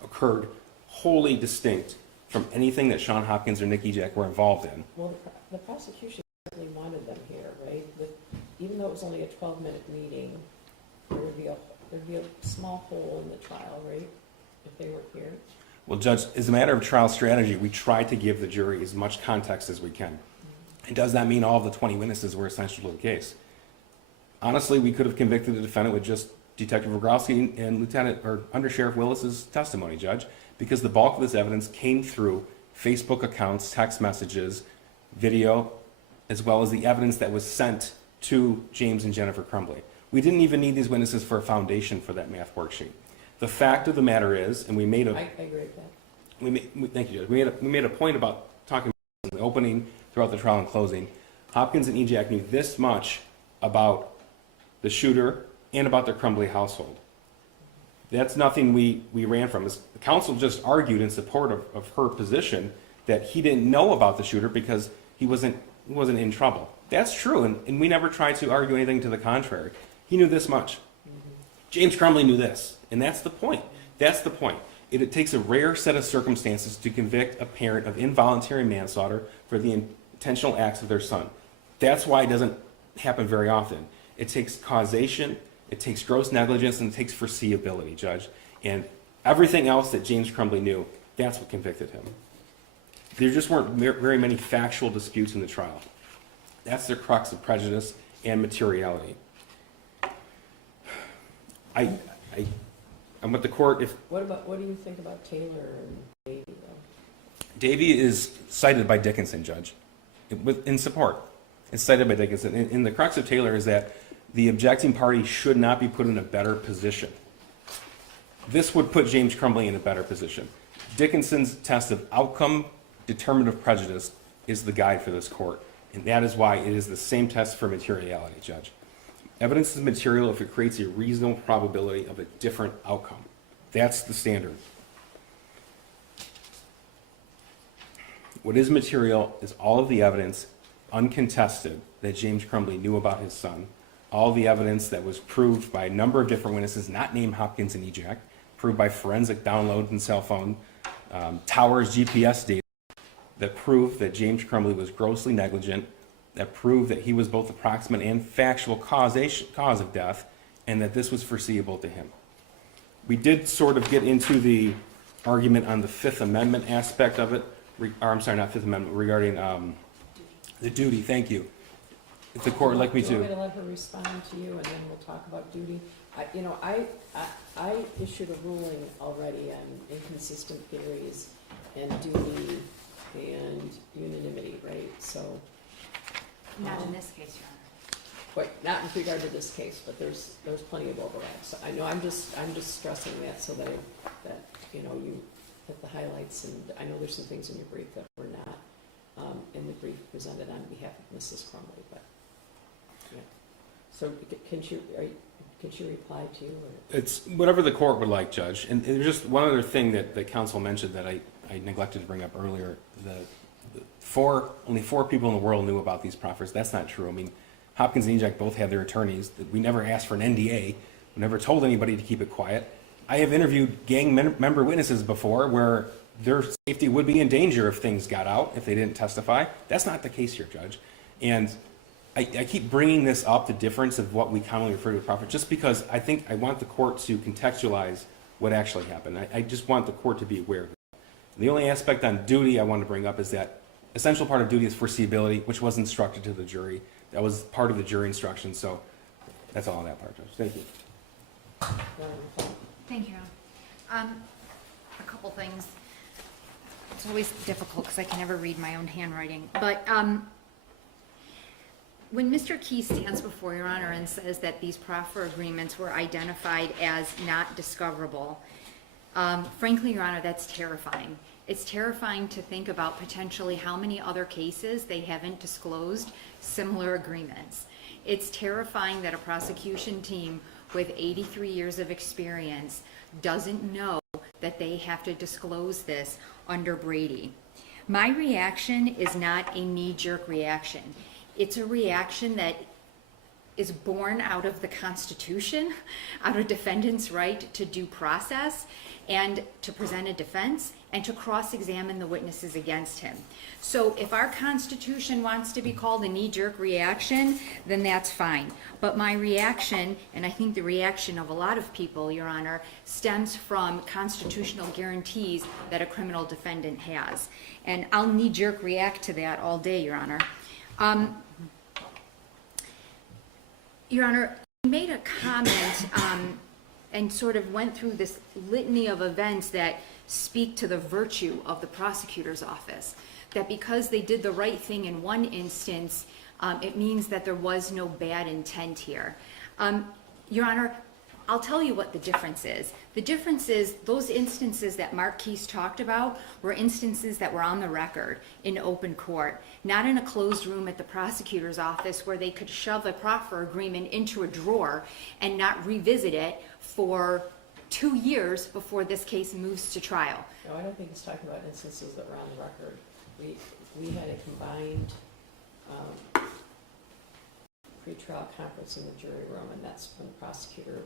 occurred wholly distinct from anything that Sean Hopkins or Nick Ejak were involved in. Well, the prosecution certainly wanted them here, right? Even though it was only a 12-minute meeting, there'd be a small hole in the trial, right? If they were here. Well, Judge, as a matter of trial strategy, we try to give the jury as much context as we can. It does not mean all of the 20 witnesses were essential to the case. Honestly, we could have convicted the defendant with just Detective Rogowski and Lieutenant or Under Sheriff Willis's testimony, Judge, because the bulk of this evidence came through Facebook accounts, text messages, video, as well as the evidence that was sent to James and Jennifer Crumbley. We didn't even need these witnesses for a foundation for that math worksheet. The fact of the matter is, and we made a... I agree with that. Thank you, Judge. We made a point about talking about the opening throughout the trial and closing. Hopkins and Ejak knew this much about the shooter and about the Crumbley household. That's nothing we ran from. The counsel just argued in support of her position that he didn't know about the shooter because he wasn't in trouble. That's true, and we never tried to argue anything to the contrary. He knew this much. James Crumbley knew this, and that's the point. That's the point. It takes a rare set of circumstances to convict a parent of involuntary manslaughter for the intentional acts of their son. That's why it doesn't happen very often. It takes causation, it takes gross negligence, and it takes foreseeability, Judge. And everything else that James Crumbley knew, that's what convicted him. There just weren't very many factual disputes in the trial. That's the crux of prejudice and materiality. I'm with the court. What do you think about Taylor and Davey, though? Davey is cited by Dickinson, Judge, in support. It's cited by Dickinson. And the crux of Taylor is that the objecting party should not be put in a better position. This would put James Crumbley in a better position. Dickinson's test of outcome determinative prejudice is the guide for this court. And that is why it is the same test for materiality, Judge. Evidence is material if it creates a reasonable probability of a different outcome. That's the standard. What is material is all of the evidence, uncontested, that James Crumbley knew about his son. All the evidence that was proved by a number of different witnesses, not named Hopkins and EJAC, proved by forensic downloads and cell phone, towers, GPS data, that proved that James Crumbley was grossly negligent, that proved that he was both the proximate and factual cause of death, and that this was foreseeable to him. We did sort of get into the argument on the Fifth Amendment aspect of it, I'm sorry, not Fifth Amendment, regarding the duty. Thank you. If the court would like me Do you want to. me to let her respond to you, and then we'll talk about duty? I issued a ruling already on inconsistent theories and duty and unanimity, right? So, Not in this case, Your Honor. but not in regard to this case, but there's plenty of overlap. So I know I'm just stressing that so that you hit the highlights, and I know there's some things in your brief that were not in the brief presented on behalf of Mrs. Crumbley, but yeah. So can she reply to you? Or? It's whatever the court would like, Judge. And there's just one other thing that the counsel mentioned that I neglected to bring up earlier. Only four people in the world knew about these proffers. That's not true. I mean, Hopkins and EJAC both had their attorneys. We never asked for an NDA. We never told anybody to keep it quiet. I have interviewed gang member witnesses before where their safety would be in danger if things got out, if they didn't testify. That's not the case here, Judge. And I keep bringing this up, the difference of what we commonly refer to as proffer, just because I want the court to contextualize what actually happened. I just want the court to be aware of it. The only aspect on duty I want to bring up is that essential part of duty is foreseeability, which was instructed to the jury. That was part of the jury instruction, so that's all on that part, Judge. Thank you. Thank you, Your Honor. A couple things. It's always difficult because I can never read my own handwriting. But when Mr. Key stands before Your Honor and says that these proffer agreements were identified as not discoverable, frankly, Your Honor, that's terrifying. It's terrifying to think about potentially how many other cases they haven't disclosed similar agreements. It's terrifying that a prosecution team with 83 years of experience doesn't know that they have to disclose this under Brady. My reaction is not a knee-jerk reaction. It's a reaction that is born out of the Constitution, out of defendant's right to due process and to present a defense and to cross-examine the witnesses against him. So if our Constitution wants to be called a knee-jerk reaction, then that's fine. But my reaction, and I think the reaction of a lot of people, Your Honor, stems from constitutional guarantees that a criminal defendant has. And I'll knee-jerk react to that all day, Your Honor. Your Honor, you made a comment and sort of went through this litany of events that speak to the virtue of the prosecutor's office. That because they did the right thing in one instance, it means that there was no bad intent here. Your Honor, I'll tell you what the difference is. The difference is those instances that Mark Keese talked about were instances that were on the record in open court, not in a closed room at the prosecutor's office where they could shove a proffer agreement into a drawer and not revisit it for 2 years before this case moves to trial. No, I don't think he's talking about instances that were on the record. We had a combined pretrial conference in the jury room, and that's when the prosecutor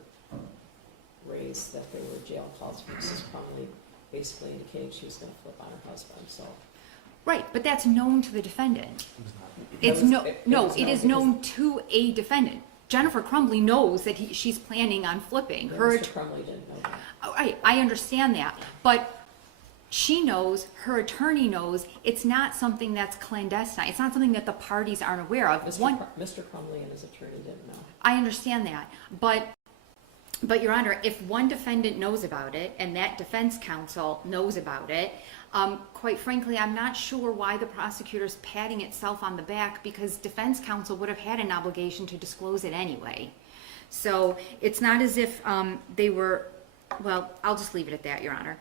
raised that there were jail calls from Mrs. Crumbley, basically indicating she was going to flip on her husband. So Right, but that's known to the defendant. It's was- no, it no, was it known is known to a defendant. Jennifer Crumbley knows that she's planning on flipping. But Her, Mr. Crumbley didn't know that. I understand that, but she knows, her attorney knows, it's not something that's clandestine. It's not something that the parties aren't aware of. Mr. Crumbley and his attorney didn't know. I understand that, but Your Honor, if one defendant knows about it and that defense counsel knows about it, quite frankly, I'm not sure why the prosecutor's patting itself on the back, because defense counsel would have had an obligation to disclose it anyway. So it's not as if they were, well, I'll just leave it at that, Your Honor.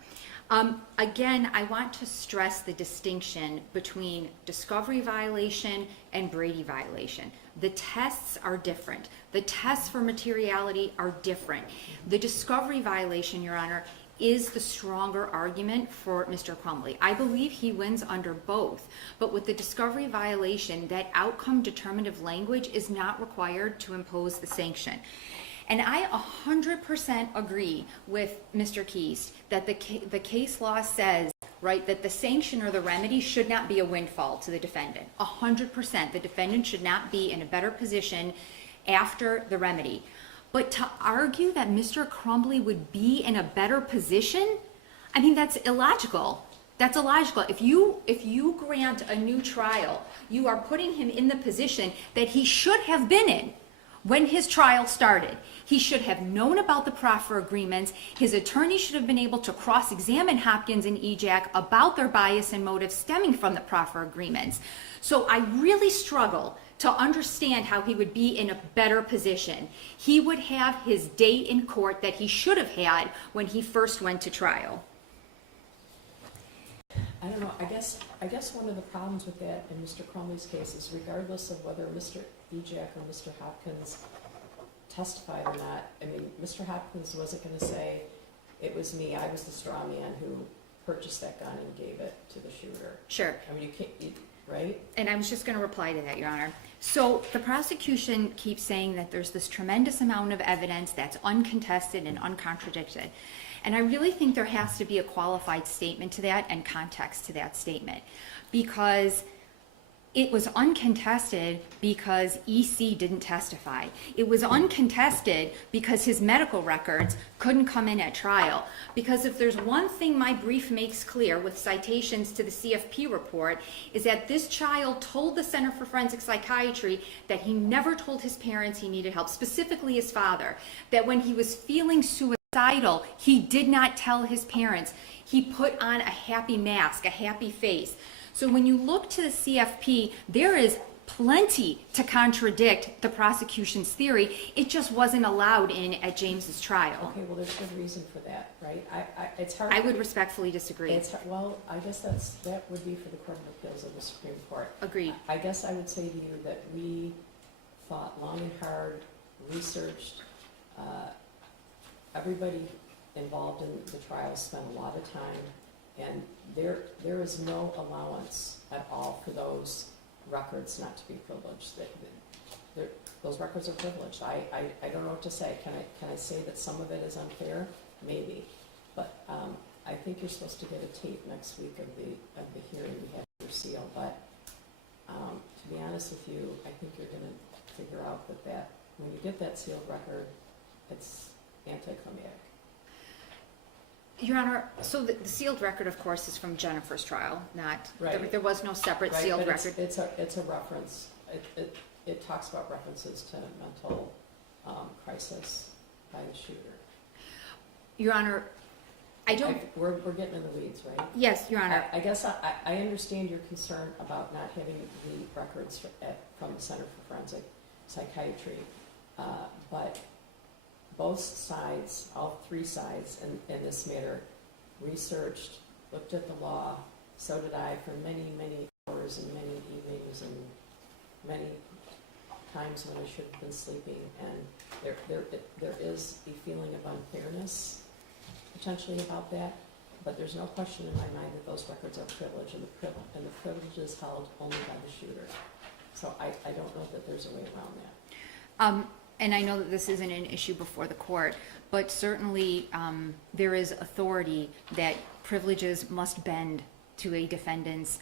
Again, I want to stress the distinction between discovery violation and Brady violation. The tests are different. The tests for materiality are different. The discovery violation, Your Honor, is the stronger argument for Mr. Crumbley. I believe he wins under both, but with the discovery violation, that outcome determinative language is not required to impose the sanction. And I 100% agree with Mr. Keast that the case law says, right, that the sanction or the remedy should not be a windfall to the defendant. 100%. The defendant should not be in a better position after the remedy. But to argue that Mr. Crumbley would be in a better position, I mean, that's illogical. That's illogical. If you grant a new trial, you are putting him in the position that he should have been in when his trial started. He should have known about the proffer agreements. His attorney should have been able to cross-examine Hopkins and EJAC about their bias and motive stemming from the proffer agreements. So I really struggle to understand how he would be in a better position. He would have his day in court that he should have had when he first went to trial. I don't know, I guess one of the problems with that in Mr. Crumbley's case is regardless of whether Mr. Ejac or Mr. Hopkins testified or not, I mean, Mr. Hopkins wasn't gonna say, it was me, I was the straw man who purchased that gun and gave it to the shooter. Sure. I mean, right? And I was just going to reply to that, Your Honor. So the prosecution keeps saying that there's this tremendous amount of evidence that's uncontested and uncontradicted. And I really think there has to be a qualified statement to that and context to that statement. Because it was uncontested because EC didn't testify. It was uncontested because his medical records couldn't come in at trial. Because if there's one thing my brief makes clear with citations to the CFP report, is that this child told the Center for Forensic Psychiatry that he never told his parents he needed help, specifically his father. That when he was feeling suicidal, he did not tell his parents. He put on a happy mask, a happy face. So when you look to the CFP, there is plenty to contradict the prosecution's theory. It just wasn't allowed in at James's trial. Okay, well, there's good reason for that, right? It's hard. I would respectfully disagree. Well, I guess that would be for the Court of Appeals of the Supreme Court. Agreed. I guess I would say to you that we thought long and hard, researched, everybody involved in the trial spent a lot of time, and there is no allowance at all for those records not to be privileged. Those records are privileged. I don't know what to say. Can I say that some of it is unfair? Maybe, but I think you're supposed to get a tape next week of the hearing we had your seal. But to be honest with you, I think you're going to figure out that when you get that sealed record, it's anticlimactic. Your Honor, so the sealed record, of course, is from Jennifer's trial, not, Right. there was no separate Right, sealed but record. it's a reference. It talks about references to mental crisis by the shooter. Your Honor, I don't, We're getting in the weeds, right? yes, Your Honor. I guess I understand your concern about not having the records from the Center for Forensic Psychiatry, but both sides, all three sides in this matter, researched, looked at the law. So did I for many, many hours and many evenings and many times when I should have been sleeping. And there is a feeling of unfairness potentially about that, but there's no question in my mind that those records are privileged, and the privilege is held only by the shooter. So I don't know that there's a way around that. And I know that this isn't an issue before the court, but certainly there is authority that privileges must bend to a defendant's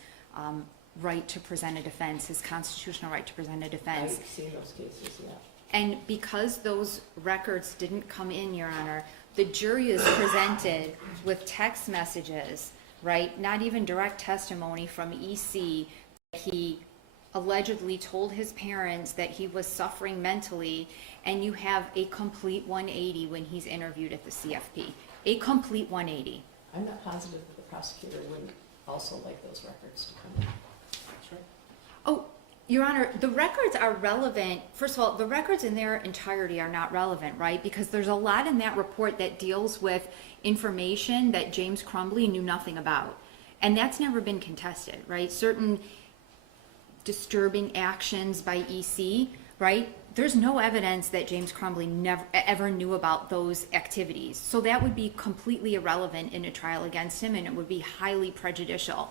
right to present a defense, his constitutional right to present a defense. I've seen those cases, yeah. And because those records didn't come in, Your Honor, the jury is presented with text messages, right? Not even direct testimony from EC. He allegedly told his parents that he was suffering mentally, and you have a complete 180 when he's interviewed at the CFP. A complete 180. I'm not positive that the prosecutor wouldn't also like those records to come in. That's right. Oh, Your Honor, the records are relevant. First of all, the records in their entirety are not relevant, right? Because there's a lot in that report that deals with information that James Crumbley knew nothing about. And that's never been contested, right? Certain disturbing actions by EC, right? There's no evidence that James Crumbley ever knew about those activities. So that would be completely irrelevant in a trial against him, and it would be highly prejudicial.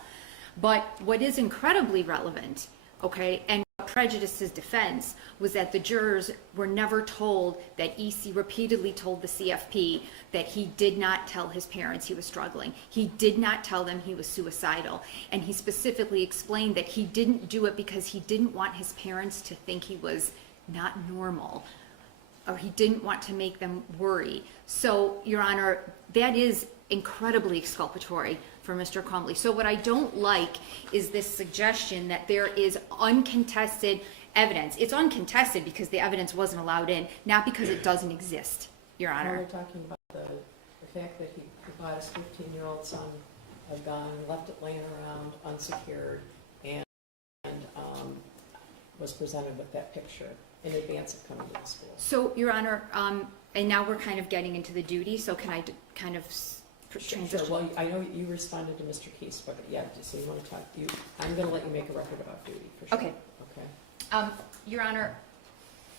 But what is incredibly relevant, okay, and what prejudiced his defense was that the jurors were never told that EC repeatedly told the CFP that he did not tell his parents he was struggling. He did not tell them he was suicidal. And he specifically explained that he didn't do it because he didn't want his parents to think he was not normal, or he didn't want to make them worry. So, Your Honor, that is incredibly exculpatory for Mr. Crumbley. So what I don't like is this suggestion that there is uncontested evidence. It's uncontested because the evidence wasn't allowed in, not because it doesn't exist, Your Now Honor. we're talking about the fact that he bought his 15-year-old son a gun, left it laying around unsecured, and was presented with that picture in advance of coming to the school. So, Your Honor, and now we're kind of getting into the duty, so can I kind of transition? Sure, well, I know you responded to Mr. Keese, but yeah, so you want to talk, I'm going to let you make a record about duty, for sure. Okay. Okay. Your Honor,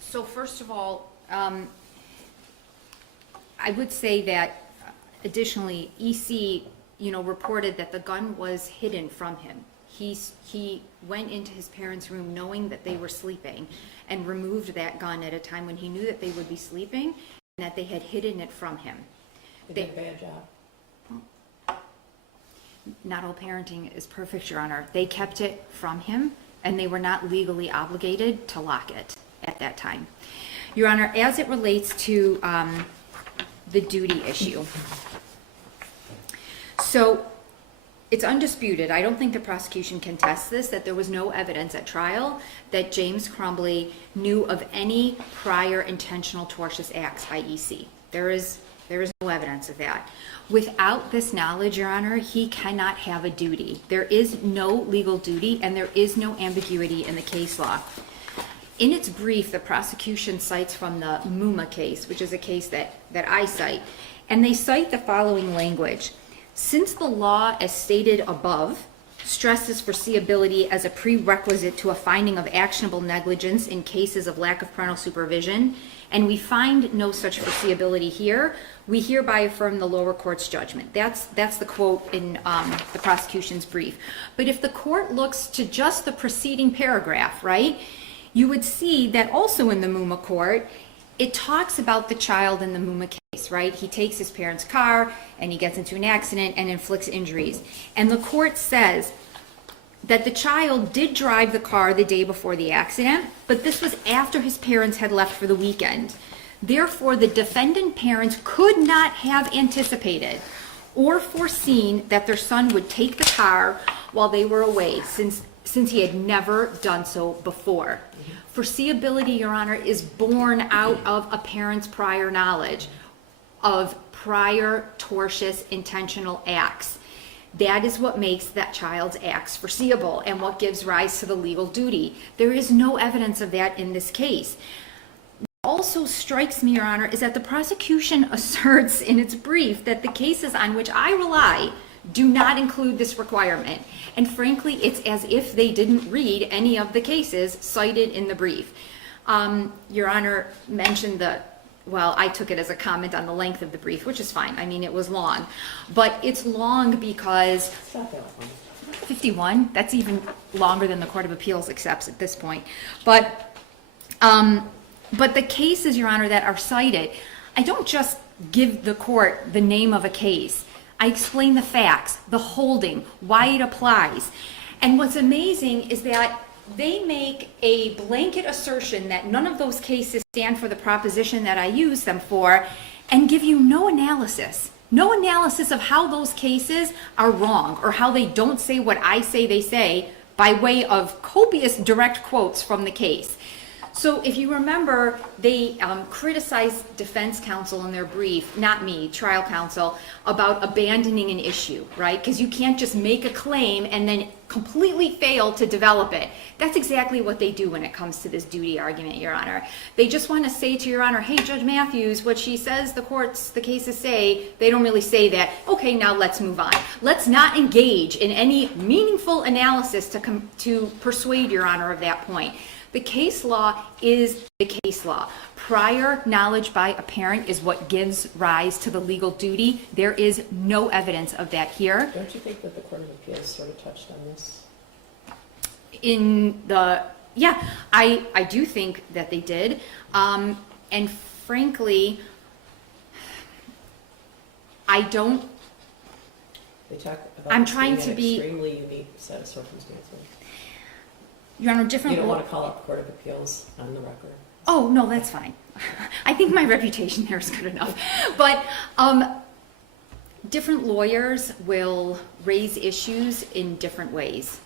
so first of all, I would say that additionally, EC, reported that the gun was hidden from him. He went into his parents' room knowing that they were sleeping and removed that gun at a time when he knew that they would be sleeping and that they had hidden it from him. They did a bad job. Not all parenting is perfect, Your Honor. They kept it from him, and they were not legally obligated to lock it at that time. Your Honor, as it relates to the duty issue, so it's undisputed, I don't think the prosecution can test this, that there was no evidence at trial that James Crumbley knew of any prior intentional tortious acts by EC. There is no evidence of that. Without this knowledge, Your Honor, he cannot have a duty. There is no legal duty, and there is no ambiguity in the case law. In its brief, the prosecution cites from the Muma case, which is a case that I cite, and they cite the following language. Since the law, as stated above, stresses foreseeability as a prerequisite to a finding of actionable negligence in cases of lack of parental supervision, and we find no such foreseeability here, we hereby affirm the lower court's judgment. That's the quote in the prosecution's brief. But if the court looks to just the preceding paragraph, right, you would see that also in the Muma court, it talks about the child in the Muma case, right? He takes his parents' car and he gets into an accident and inflicts injuries. And the court says that the child did drive the car the day before the accident, but this was after his parents had left for the weekend. Therefore, the defendant parents could not have anticipated or foreseen that their son would take the car while they were away, since he had never done so before. Foreseeability, Your Honor, is born out of a parent's prior knowledge of prior tortious intentional acts. That is what makes that child's acts foreseeable and what gives rise to the legal duty. There is no evidence of that in this case. What also strikes me, Your Honor, is that the prosecution asserts in its brief that the cases on which I rely do not include this requirement. And frankly, it's as if they didn't read any of the cases cited in the brief. Your Honor mentioned I took it as a comment on the length of the brief, which is fine. I mean, it was long. But it's long because It's not that long. 51, that's even longer than the Court of Appeals accepts at this point. But the cases, Your Honor, that are cited, I don't just give the court the name of a case. I explain the facts, the holding, why it applies. And what's amazing is that they make a blanket assertion that none of those cases stand for the proposition that I use them for, and give you no analysis of how those cases are wrong or how they don't say what I say they say by way of copious direct quotes from the case. So if you remember, they criticized defense counsel in their brief, not me, trial counsel, about abandoning an issue, right? Because you can't just make a claim and then completely fail to develop it. That's exactly what they do when it comes to this duty argument, Your Honor. They just want to say to Your Honor, hey, Judge Matthews, what she says the cases say, they don't really say that. Okay, now let's move on. Let's not engage in any meaningful analysis to persuade Your Honor of that point. The case law is the case law. Prior knowledge by a parent is what gives rise to the legal duty. There is no evidence of that here. Don't you think that the Court of Appeals sort of touched on this? Yeah, I do think that they did. And frankly, I don't. They talk about I'm this trying being to an be. extremely unique set of circumstances. Your Honor, You don't want to call out the Court of Appeals on the record. Oh, no, that's fine. I think my reputation here is good enough. But different lawyers will raise issues in different ways.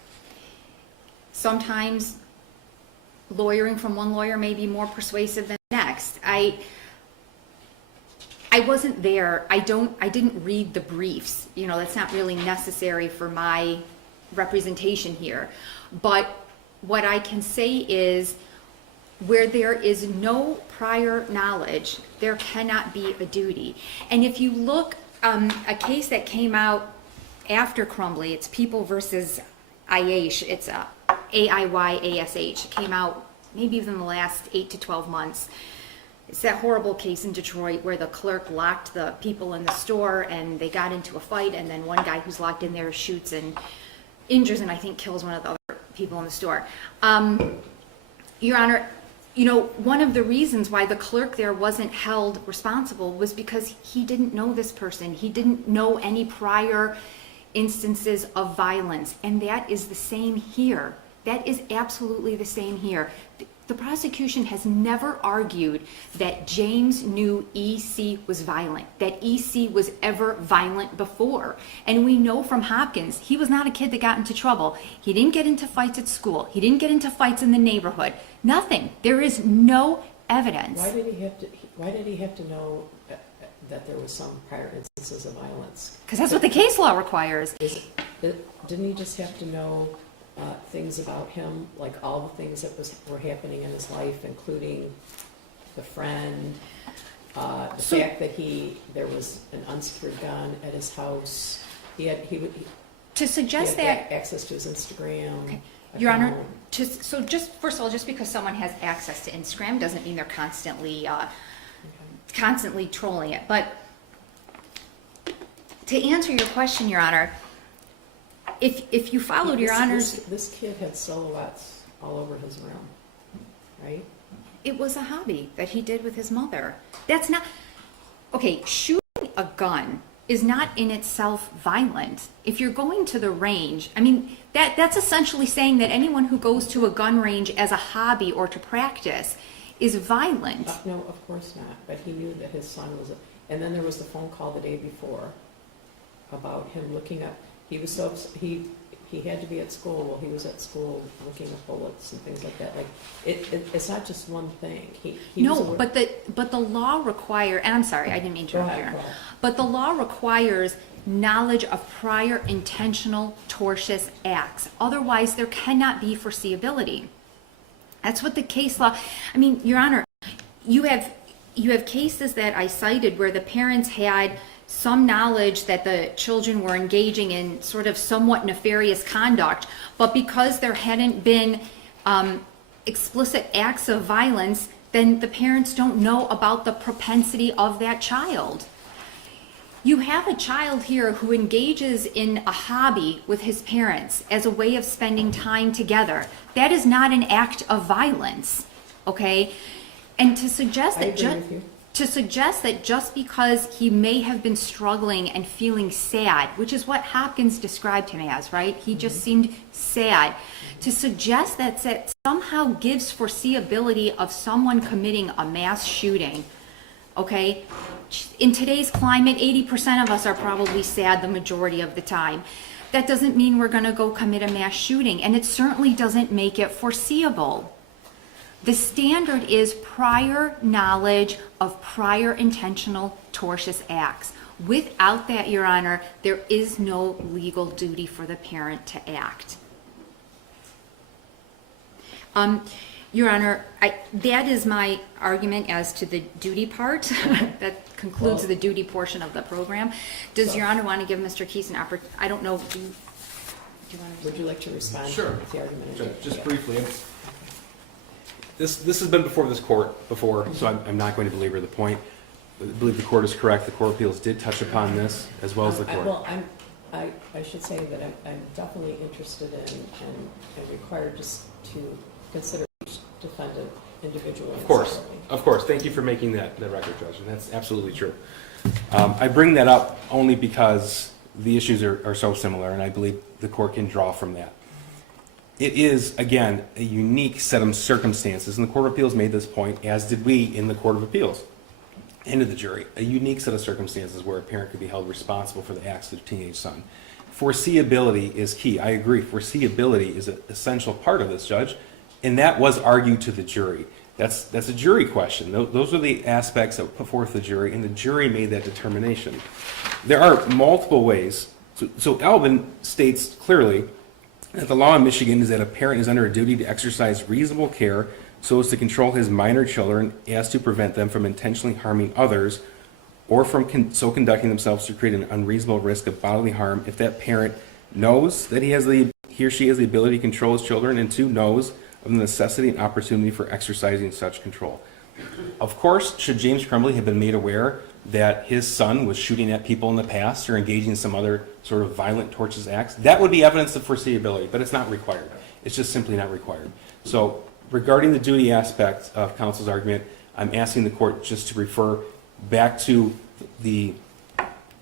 Sometimes lawyering from one lawyer may be more persuasive than the next. I wasn't there. I didn't read the briefs. You know, that's not really necessary for my representation here. But what I can say is, where there is no prior knowledge, there cannot be a duty. And if you look, a case that came out after Crumbley, it's People versus Aish, it's AIYASH, it came out maybe within the last 8 to 12 months. It's that horrible case in Detroit where the clerk locked the people in the store and they got into a fight, and then one guy who's locked in there shoots and injures and I think kills one of the other people in the store. Your Honor, you know, one of the reasons why the clerk there wasn't held responsible was because he didn't know this person. He didn't know any prior instances of violence. And that is the same here. That is absolutely the same here. The prosecution has never argued that James knew EC was violent, that EC was ever violent before. And we know from Hopkins, he was not a kid that got into trouble. He didn't get into fights at school. He didn't get into fights in the neighborhood. Nothing. There is no evidence. Why did he have to know that there was some prior instances of violence? Because that's what the case law requires. Didn't he just have to know things about him, like all the things that were happening in his life, including the friend, the fact that there was an unsecured gun at his house. To suggest he had that access to his Instagram. Okay. Your Honor, so just first of all, just because someone has access to Instagram doesn't mean they're constantly trolling it. But to answer your question, Your Honor, if you followed Your Honor's... This kid had silhouettes all over his room, right? It was a hobby that he did with his mother. That's not... Okay, shooting a gun is not in itself violent. If you're going to the range, I mean, that's essentially saying that anyone who goes to a gun range as a hobby or to practice is violent. No, of course not. But he knew that his son was... And then there was the phone call the day before about him looking up... He was so he had to be at school. Well, he was at school looking at bullets and things like that. Like it's not just one thing. But the law requires. And I'm sorry, I didn't mean to interrupt you. But the law requires knowledge of prior intentional tortious acts. Otherwise, there cannot be foreseeability. That's what the case law. I mean, Your Honor, you have cases that I cited where the parents had some knowledge that the children were engaging in sort of somewhat nefarious conduct, but because there hadn't been explicit acts of violence, then the parents don't know about the propensity of that child. You have a child here who engages in a hobby with his parents as a way of spending time together. That is not an act of violence, okay? And to suggest that to suggest that just because he may have been struggling and feeling sad, which is what Hopkins described him as, right? He just seemed sad. To suggest that somehow gives foreseeability of someone committing a mass shooting, okay? In today's climate, 80% of us are probably sad the majority of the time. That doesn't mean we're gonna go commit a mass shooting, and it certainly doesn't make it foreseeable. The standard is prior knowledge of prior intentional tortious acts. Without that, Your Honor, there is no legal duty for the parent to act. Your Honor, that is my argument as to the duty part. That concludes the duty portion of the program. Does Your Honor want to give Mr. Keys an opportunity? I don't know. Do you want to? Would you like to respond Sure. to the argument? Judge, just briefly. This has been before this court before, so I'm not going to belabor the point. I believe the court is correct. The Court of Appeals did touch upon this, as well as the court. Well, I should say that I'm definitely interested in and required just to consider each defendant individually. Of course. Thank you for making that record, Judge, and that's absolutely true. I bring that up only because the issues are so similar, and I believe the court can draw from that. It is, again, a unique set of circumstances, and the Court of Appeals made this point, as did we in the Court of Appeals, and to the jury. A unique set of circumstances where a parent could be held responsible for the acts of their teenage son. Foreseeability is key. I agree. Foreseeability is an essential part of this, Judge, and that was argued to the jury. That's a jury question. Those are the aspects that were put forth to the jury, and the jury made that determination. There are multiple ways. So Alvin states clearly that the law in Michigan is that a parent is under a duty to exercise reasonable care so as to control his minor children as to prevent them from intentionally harming others or from so conducting themselves to create an unreasonable risk of bodily harm if that parent knows that he or she has the ability to control his children, and two, knows of the necessity and opportunity for exercising such control. Of course, should James Crumbley have been made aware that his son was shooting at people in the past or engaging in some other sort of violent, tortious acts, that would be evidence of foreseeability, but it's not required. It's just simply not required. So regarding the duty aspect of counsel's argument, I'm asking the court just to refer back to the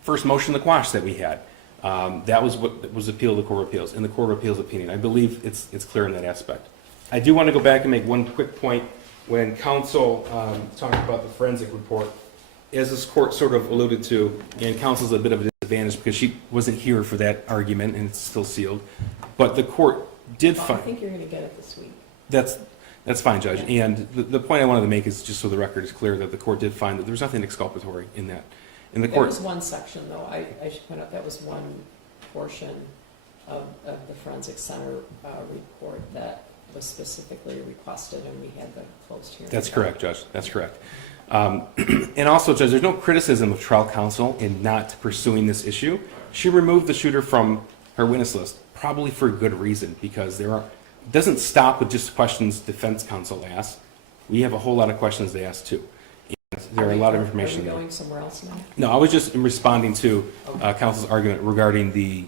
first motion to quash that we had. That was what was appealed to the Court of Appeals. In the Court of Appeals opinion, I believe it's clear in that aspect. I do want to go back and make one quick point. When counsel talked about the forensic report, as this court sort of alluded to, and counsel's a bit of a disadvantage because she wasn't here for that argument and it's still sealed, but the court did Well, find... I think you're going to get it this week. That's fine, Judge. And the point I wanted to make is just so the record is clear that the court did find that there was nothing exculpatory in that. In the There court, was one section, though, I should point out, that was one portion of the Forensic Center report that was specifically requested, and we had the closed hearing. that's correct, Judge. That's correct. And also, Judge, there's no criticism of trial counsel in not pursuing this issue. She removed the shooter from her witness list, probably for a good reason, because it doesn't stop with just questions defense counsel asks. We have a whole lot of questions they ask too. And there are a lot of information Are we there. going somewhere else now? No, I was just responding to counsel's argument regarding the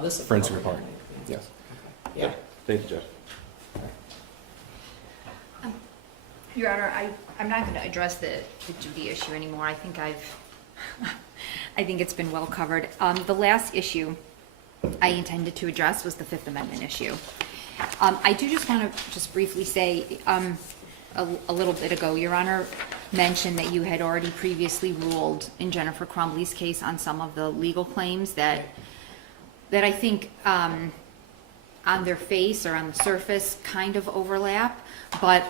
This is forensic okay. report. Yes. Yeah. Thank you, Judge. Your Honor, I'm not going to address the duty issue anymore. I think I think it's been well covered. The last issue I intended to address was the Fifth Amendment issue. I do just want to just briefly say, a little bit ago, Your Honor mentioned that you had already previously ruled in Jennifer Crumbley's case on some of the legal claims that I think on their face or on the surface kind of overlap, but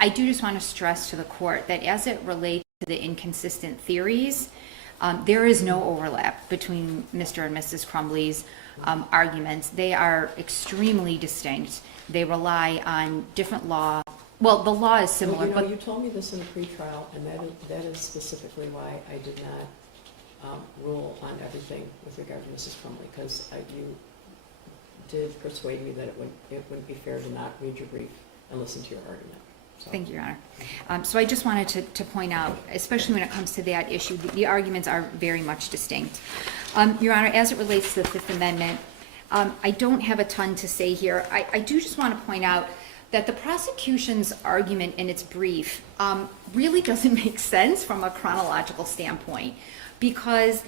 I do just want to stress to the court that as it relates to the inconsistent theories, there is no overlap between Mr. and Mrs. Crumbley's arguments. They are extremely distinct. They rely on different law. Well, the law is similar, Well, but you told me this in a pretrial, and that is specifically why I did not rule on everything with regard to Mrs. Crumbley, because you did persuade me that it wouldn't be fair to not read your brief and listen to your argument. So. Thank you, Your Honor. So I just wanted to point out, especially when it comes to that issue, the arguments are very much distinct. Your Honor, as it relates to the Fifth Amendment, I don't have a ton to say here. I do just want to point out that the prosecution's argument in its brief really doesn't make sense from a chronological standpoint, because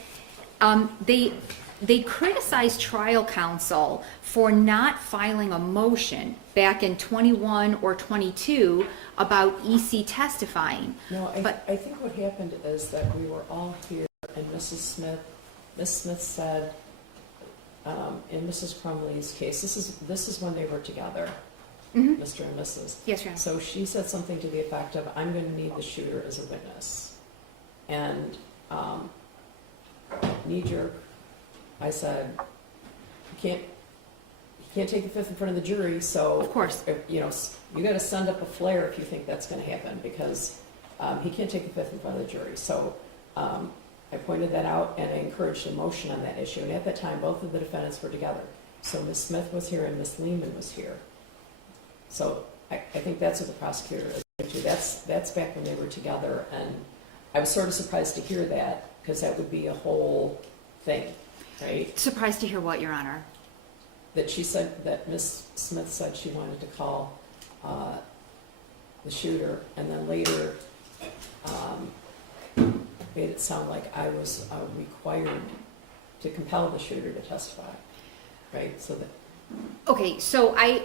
they criticized trial counsel for not filing a motion back in 21 or 22 about EC testifying. No, But I think what happened is that we were all here, and Miss Smith said, in Mrs. Crumbley's case, this is when they were together, Mr. and Mrs. Yes, Your Honor. So she said something to the effect of, "I'm going to need the shooter as a witness," and knee jerk, I said, you can't take the fifth in front of the jury, so Of course. you got to send up a flare if you think that's going to happen, because he can't take the fifth in front of the jury. So I pointed that out, and I encouraged a motion on that issue. And at that time, both of the defendants were together. So Ms. Smith was here and Ms. Lehman was here. So I think that's what the prosecutor is going to. That's back when they were together, and I was sort of surprised to hear that, because that would be a whole thing, right? Surprised to hear what, Your Honor? That she said, that Ms. Smith said she wanted to call the shooter, and then later made it sound like I was required to compel the shooter to testify, right? So that. Okay, so I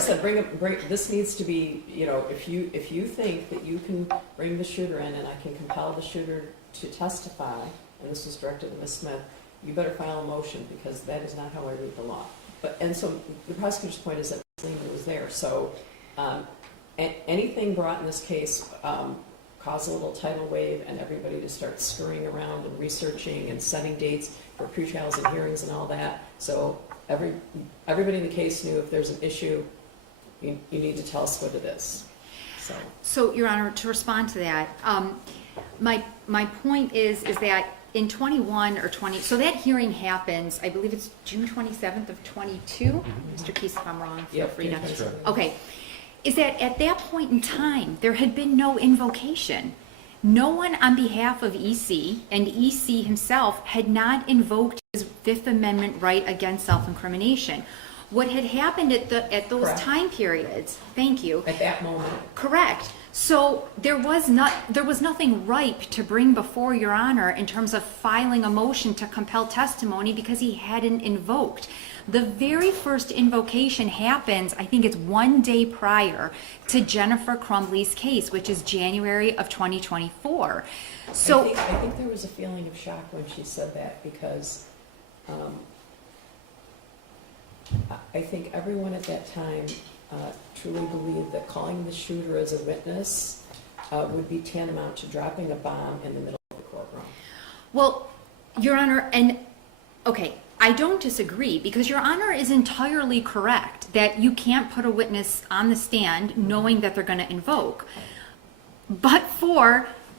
said, bring. This needs to be, if you think that you can bring the shooter in, and I can compel the shooter to testify, and this was directed to Ms. Smith, you better file a motion, because that is not how I read the law. So the prosecutor's point is that Ms. Lehman was there. So anything brought in this case caused a little tidal wave, and everybody to start scurrying around and researching and setting dates for pre-trials and hearings and all that. So everybody in the case knew if there's an issue, you need to tell us what it is. So, Your Honor, to respond to that, my point is that in 21 or 20, so that hearing happens, I believe it's June 27th of 22. Mr. Keese, if I'm wrong, feel free to. that's right. Okay. Is that at that point in time, there had been no invocation. No one on behalf of EC, and EC himself, had not invoked his Fifth Amendment right against self-incrimination. What had happened at those Correct. time periods, thank you. At that moment. Correct. So there was nothing ripe to bring before Your Honor in terms of filing a motion to compel testimony, because he hadn't invoked. The very first invocation happens, I think it's 1 day prior to Jennifer Crumbley's case, which is January of 2024. So I think there was a feeling of shock when she said that, because I think everyone at that time truly believed that calling the shooter as a witness would be tantamount to dropping a bomb in the middle of the courtroom. Well, Your Honor, and okay, I don't disagree, because Your Honor is entirely correct that you can't put a witness on the stand knowing that they're going to invoke. But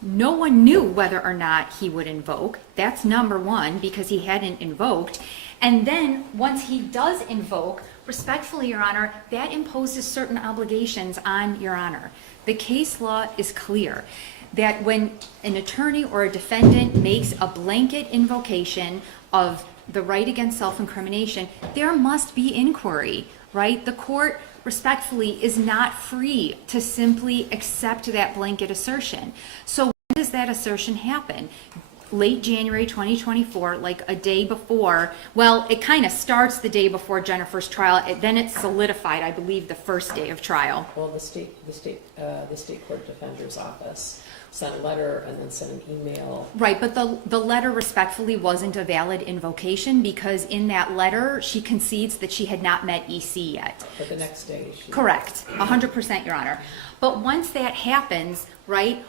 no one knew whether or not he would invoke. That's number one, because he hadn't invoked. And then once he does invoke, respectfully, Your Honor, that imposes certain obligations on Your Honor. The case law is clear that when an attorney or a defendant makes a blanket invocation of the right against self-incrimination, there must be inquiry, right? The court, respectfully, is not free to simply accept that blanket assertion. So when does that assertion happen? Late January 2024, like a day before. Well, it kind of starts the day before Jennifer's trial. Then it's solidified, I believe, the first day of trial. Well, the state court defender's office sent a letter and then sent an email. Right, but the letter respectfully wasn't a valid invocation, because in that letter she concedes that she had not met EC yet. But the next day she... Correct, 100%, Your Honor. But once that happens, right,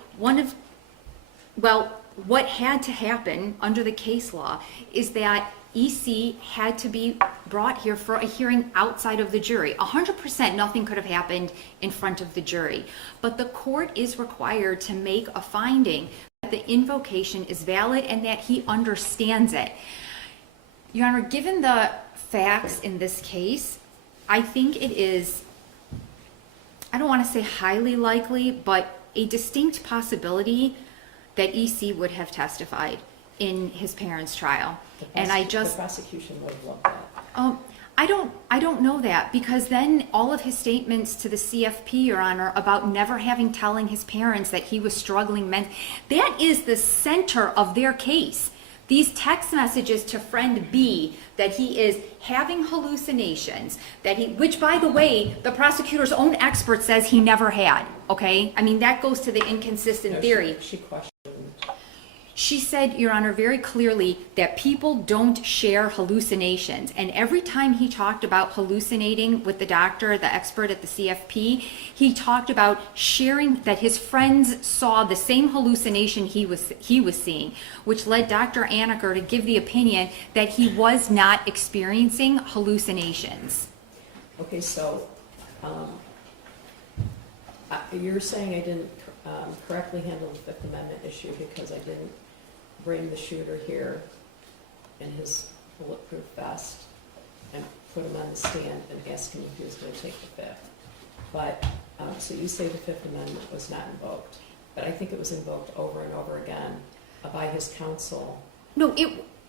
what had to happen under the case law is that EC had to be brought here for a hearing outside of the jury. 100% nothing could have happened in front of the jury. But the court is required to make a finding that the invocation is valid and that he understands it. Your Honor, given the facts in this case, I think it is, I don't want to say highly likely, but a distinct possibility that EC would have testified in his parents' trial. The prosecution would have loved that. I don't know that, because then all of his statements to the CFP, Your Honor, about never telling his parents that he was struggling that is the center of their case. These text messages to friend B that he is having hallucinations, which by the way, the prosecutor's own expert says he never had, okay? I mean, that goes to the inconsistent theory. She questioned. She said, Your Honor, very clearly that people don't share hallucinations. And every time he talked about hallucinating with the doctor, the expert at the CFP, he talked about sharing that his friends saw the same hallucination he was seeing, which led Dr. Anaker to give the opinion that he was not experiencing hallucinations. Okay, so you're saying I didn't correctly handle the Fifth Amendment issue because I didn't bring the shooter here in his bulletproof vest and put him on the stand and ask him if he was going to take the Fifth. But, so you say the Fifth Amendment was not invoked, but I think it was invoked over and over again by his counsel. No,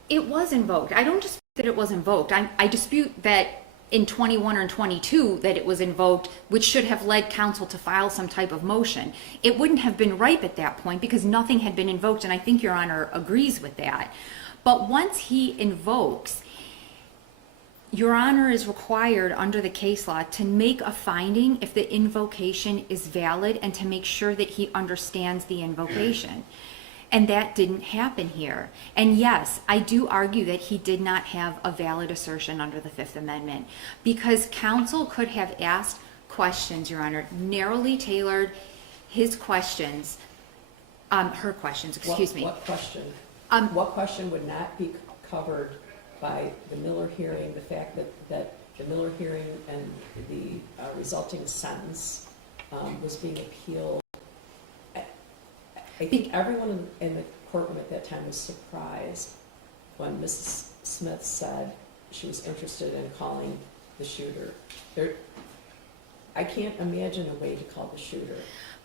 it was invoked. I don't dispute that it was invoked. I dispute that in 21 or 22 that it was invoked, which should have led counsel to file some type of motion. It wouldn't have been ripe at that point because nothing had been invoked, and I think Your Honor agrees with that. But once he invokes, Your Honor is required under the case law to make a finding if the invocation is valid and to make sure that he understands the invocation. And that didn't happen here. And yes, I do argue that he did not have a valid assertion under the Fifth Amendment because counsel could have asked questions, Your Honor, narrowly tailored his questions, her questions, excuse me. What question? What question would not be covered by the Miller hearing, the fact that the Miller hearing and the resulting sentence was being appealed? I think everyone in the courtroom at that time was surprised when Mrs. Smith said she was interested in calling the shooter. I can't imagine a way to call the shooter.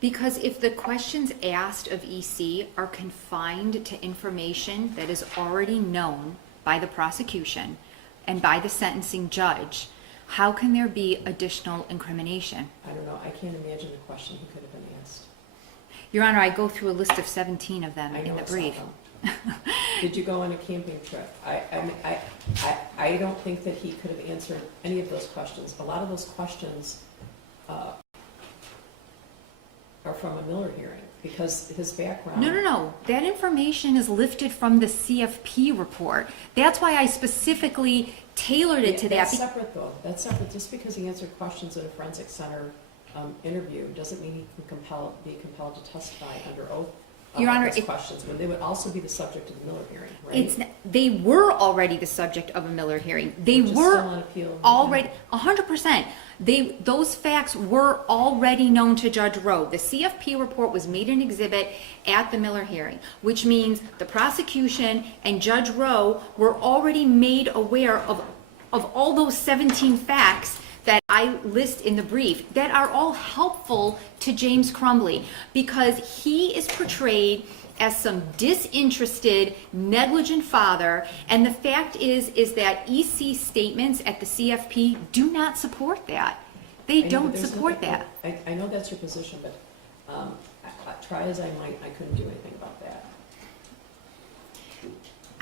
Because if the questions asked of EC are confined to information that is already known by the prosecution and by the sentencing judge, how can there be additional incrimination? I don't know. I can't imagine a question he could have been asked. Your Honor, I go through a list of 17 of them I in know the it's brief. not them. Did you go on a camping trip? I don't think that he could have answered any of those questions. A lot of those questions are from a Miller hearing because his background. No. That information is lifted from the CFP report. That's why I specifically tailored it to that. That's separate, though. That's separate. Just because he answered questions at a forensic center interview doesn't mean he can be compelled to testify under oath Your Honor, those questions, when they would also be the subject of the Miller hearing, right? They were already the subject of a Miller hearing. They Which is were still on appeal. already 100%. Those facts were already known to Judge Rowe. The CFP report was made an exhibit at the Miller hearing, which means the prosecution and Judge Rowe were already made aware of all those 17 facts that I list in the brief that are all helpful to James Crumbley because he is portrayed as some disinterested, negligent father, and the fact is that EC statements at the CFP do not support that. They don't support that. I know that's your position, but try as I might, I couldn't do anything about that.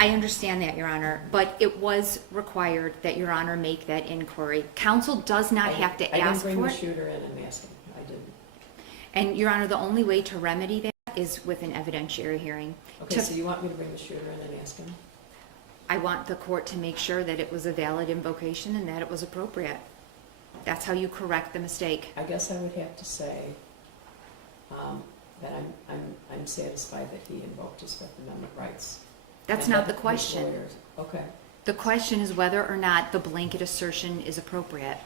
I understand that, Your Honor, but it was required that Your Honor make that inquiry. Counsel does not have to ask for it. I didn't bring the shooter in and ask him. I didn't. And Your Honor, the only way to remedy that is with an evidentiary hearing. Okay, so you want me to bring the shooter in and ask him? I want the court to make sure that it was a valid invocation and that it was appropriate. That's how you correct the mistake. I guess I would have to say that I'm satisfied that he invoked his Fifth Amendment rights. That's And not that the question. his lawyers- Okay. The question is whether or not the blanket assertion is appropriate.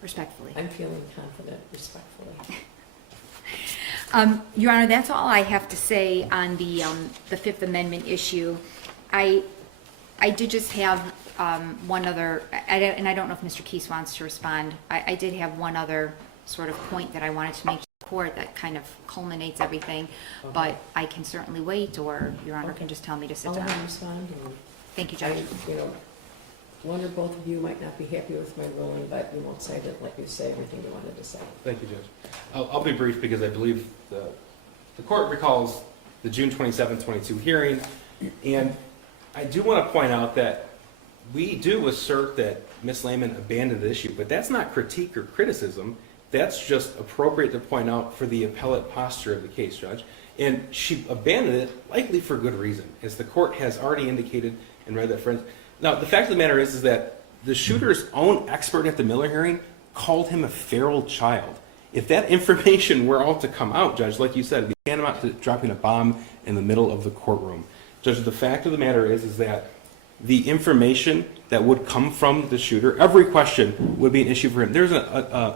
Respectfully. I'm feeling confident, respectfully. Your Honor, that's all I have to say on the Fifth Amendment issue. I did just have one other, and I don't know if Mr. Keese wants to respond. I did have one other sort of point that I wanted to make to the court that kind of culminates everything, but I can certainly wait, or Your Honor can just tell me to sit I'll down. let him respond. Thank you, I, Judge. one or both of you might not be happy with my ruling, but we won't say that, let you say everything you wanted to say. Thank you, Judge. I'll be brief because I believe the court recalls the June 27, 22 hearing, and I do want to point out that we do assert that Ms. Lehman abandoned the issue, but that's not critique or criticism. That's just appropriate to point out for the appellate posture of the case, Judge. And she abandoned it likely for good reason, as the court has already indicated and read that, friends. Now, the fact of the matter is that the shooter's own expert at the Miller hearing called him a feral child. If that information were all to come out, Judge, like you said, it'd be tantamount to dropping a bomb in the middle of the courtroom. Judge, the fact of the matter is that the information that would come from the shooter, every question would be an issue for him. There's an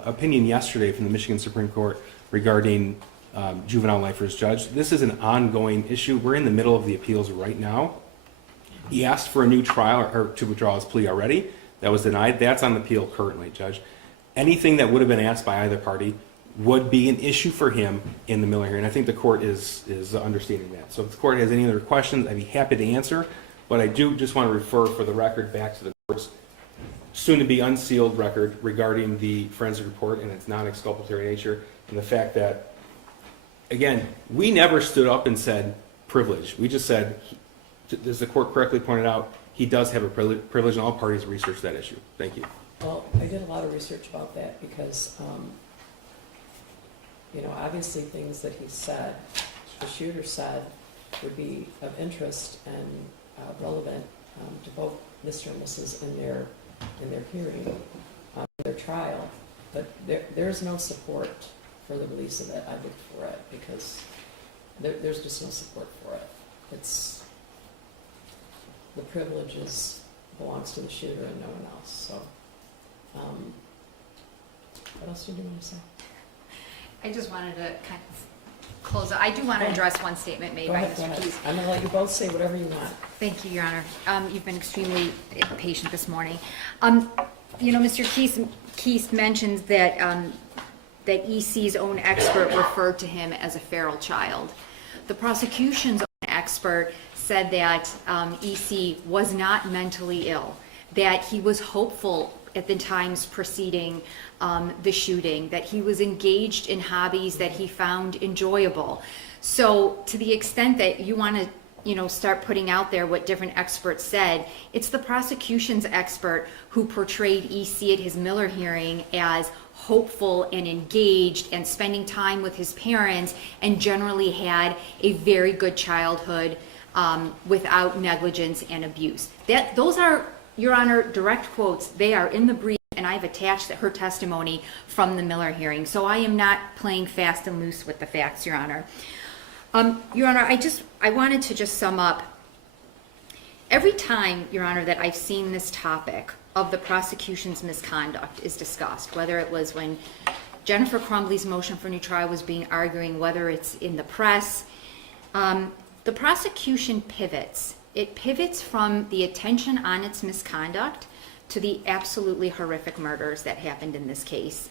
opinion yesterday from the Michigan Supreme Court regarding juvenile lifers, Judge. This is an ongoing issue. We're in the middle of the appeals right now. He asked for a new trial or to withdraw his plea already. That was denied. That's on appeal currently, Judge. Anything that would have been asked by either party would be an issue for him in the Miller hearing. I think the court is understanding that. So if the court has any other questions, I'd be happy to answer. But I do just want to refer for the record back to the court's soon-to-be unsealed record regarding the forensic report and its non-exculpatory nature, and the fact that, again, we never stood up and said privilege. We just said, as the court correctly pointed out, he does have a privilege, and all parties research that issue. Thank you. Well, I did a lot of research about that because, obviously things that he said, the shooter said, would be of interest and relevant to both Mr. and Mrs. in their hearing, their trial. But there's no support for the release of it. I looked for it because there's just no support for it. It's the privileges belongs to the shooter and no one else. So, what else did you want to say? I just wanted to kind of close. I do want to address one statement made by Mr. Keys. I'm going to let you both say whatever you want. Thank you, Your Honor. You've been extremely patient this morning. Mr. Keith mentions that that EC's own expert referred to him as a feral child. The prosecution's own expert said that EC was not mentally ill, that he was hopeful at the times preceding the shooting, that he was engaged in hobbies that he found enjoyable. So to the extent that you want to start putting out there what different experts said, it's the prosecution's expert who portrayed EC at his Miller hearing as hopeful and engaged and spending time with his parents and generally had a very good childhood without negligence and abuse. Those are, Your Honor, direct quotes. They are in the brief, and I've attached her testimony from the Miller hearing. So I am not playing fast and loose with the facts, Your Honor. Your Honor, I wanted to just sum up. Every time, Your Honor, that I've seen this topic of the prosecution's misconduct is discussed, whether it was when Jennifer Crumbley's motion for new trial was being arguing, whether it's in the press, the prosecution pivots. It pivots from the attention on its misconduct to the absolutely horrific murders that happened in this case,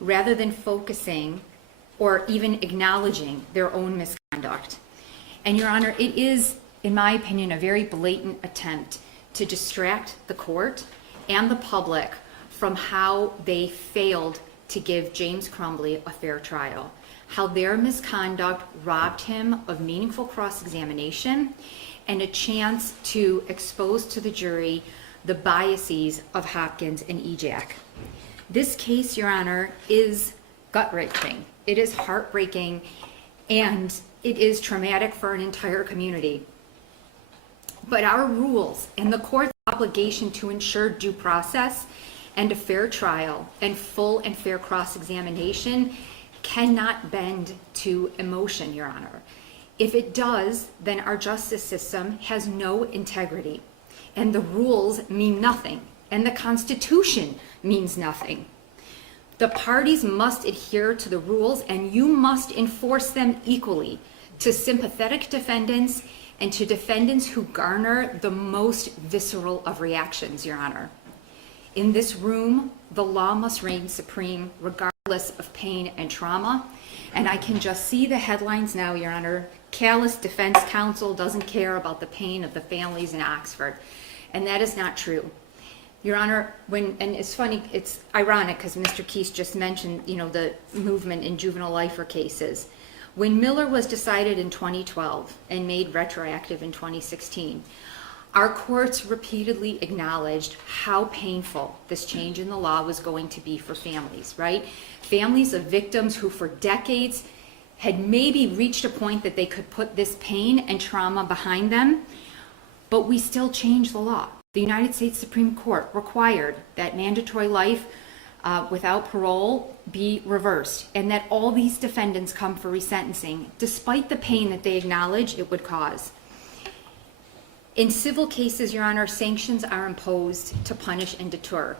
rather than focusing or even acknowledging their own misconduct. And Your Honor, it is, in my opinion, a very blatant attempt to distract the court and the public from how they failed to give James Crumbley a fair trial, how their misconduct robbed him of meaningful cross-examination and a chance to expose to the jury the biases of Hopkins and EJAC. This case, Your Honor, is gut-wrenching. It is heartbreaking, and it is traumatic for an entire community. But our rules and the court's obligation to ensure due process and a fair trial and full and fair cross-examination cannot bend to emotion, Your Honor. If it does, then our justice system has no integrity, and the rules mean nothing, and the Constitution means nothing. The parties must adhere to the rules, and you must enforce them equally to sympathetic defendants and to defendants who garner the most visceral of reactions, Your Honor. In this room, the law must reign supreme regardless of pain and trauma, and I can just see the headlines now, Your Honor. callous defense counsel doesn't care about the pain of the families in Oxford. And that is not true. Your Honor, and it's funny, it's ironic because Mr. Keese just mentioned, the movement in juvenile lifer cases. When Miller was decided in 2012 and made retroactive in 2016, our courts repeatedly acknowledged how painful this change in the law was going to be for families, right? Families of victims who for decades had maybe reached a point that they could put this pain and trauma behind them, but we still changed the law. The United States Supreme Court required that mandatory life without parole be reversed, and that all these defendants come for resentencing, despite the pain that they acknowledge it would cause. In civil cases, Your Honor, sanctions are imposed to punish and deter,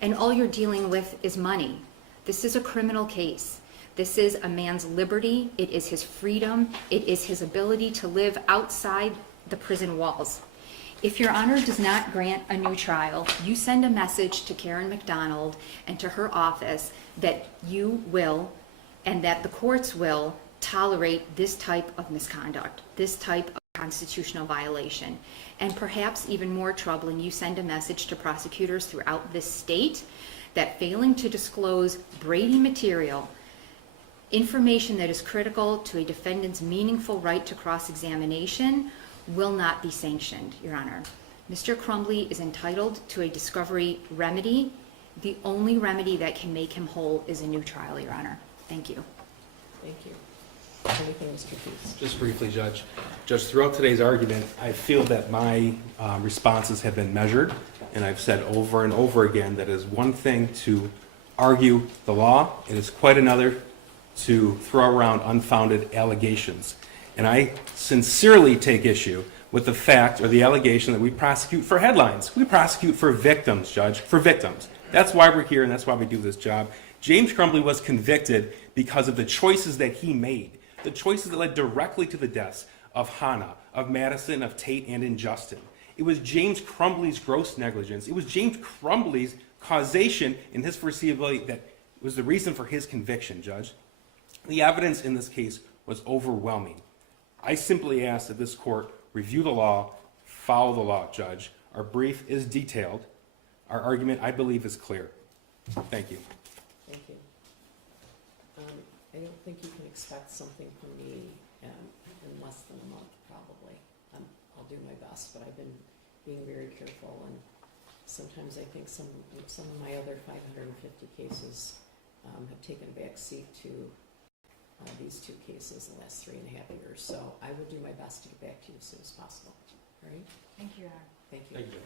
and all you're dealing with is money. This is a criminal case. This is a man's liberty. It is his freedom. It is his ability to live outside the prison walls. If Your Honor does not grant a new trial, you send a message to Karen McDonald and to her office that you will, and that the courts will, tolerate this type of misconduct, this type of constitutional violation. And perhaps even more troubling, you send a message to prosecutors throughout this state that failing to disclose Brady material, information that is critical to a defendant's meaningful right to cross-examination, will not be sanctioned, Your Honor. Mr. Crumbley is entitled to a discovery remedy. The only remedy that can make him whole is a new trial, Your Honor. Thank you. Thank you. Anything, Mr. Keese? Just briefly, Judge. Judge, throughout today's argument, I feel that my responses have been measured, and I've said over and over again that it is one thing to argue the law, it is quite another to throw around unfounded allegations. And I sincerely take issue with the fact or the allegation that we prosecute for headlines. We prosecute for victims, Judge, for victims. That's why we're here and that's why we do this job. James Crumbley was convicted because of the choices that he made, the choices that led directly to the deaths of Hannah, of Madison, of Tate, and in Justin. It was James Crumbley's gross negligence. It was James Crumbley's causation and his foreseeability that was the reason for his conviction, Judge. The evidence in this case was overwhelming. I simply ask that this court review the law, follow the law, Judge. Our brief is detailed. Our argument, I believe, is clear. Thank you. Thank you. I don't think you can expect something from me in less than a month, probably. I'll do my best, but I've been being very careful, and sometimes I think some of my other 550 cases have taken a back seat to these two cases in the last 3.5 years. So I will do my best to get back to you as soon as possible. All right? Thank you, Your Honor. Thank you. Thank you.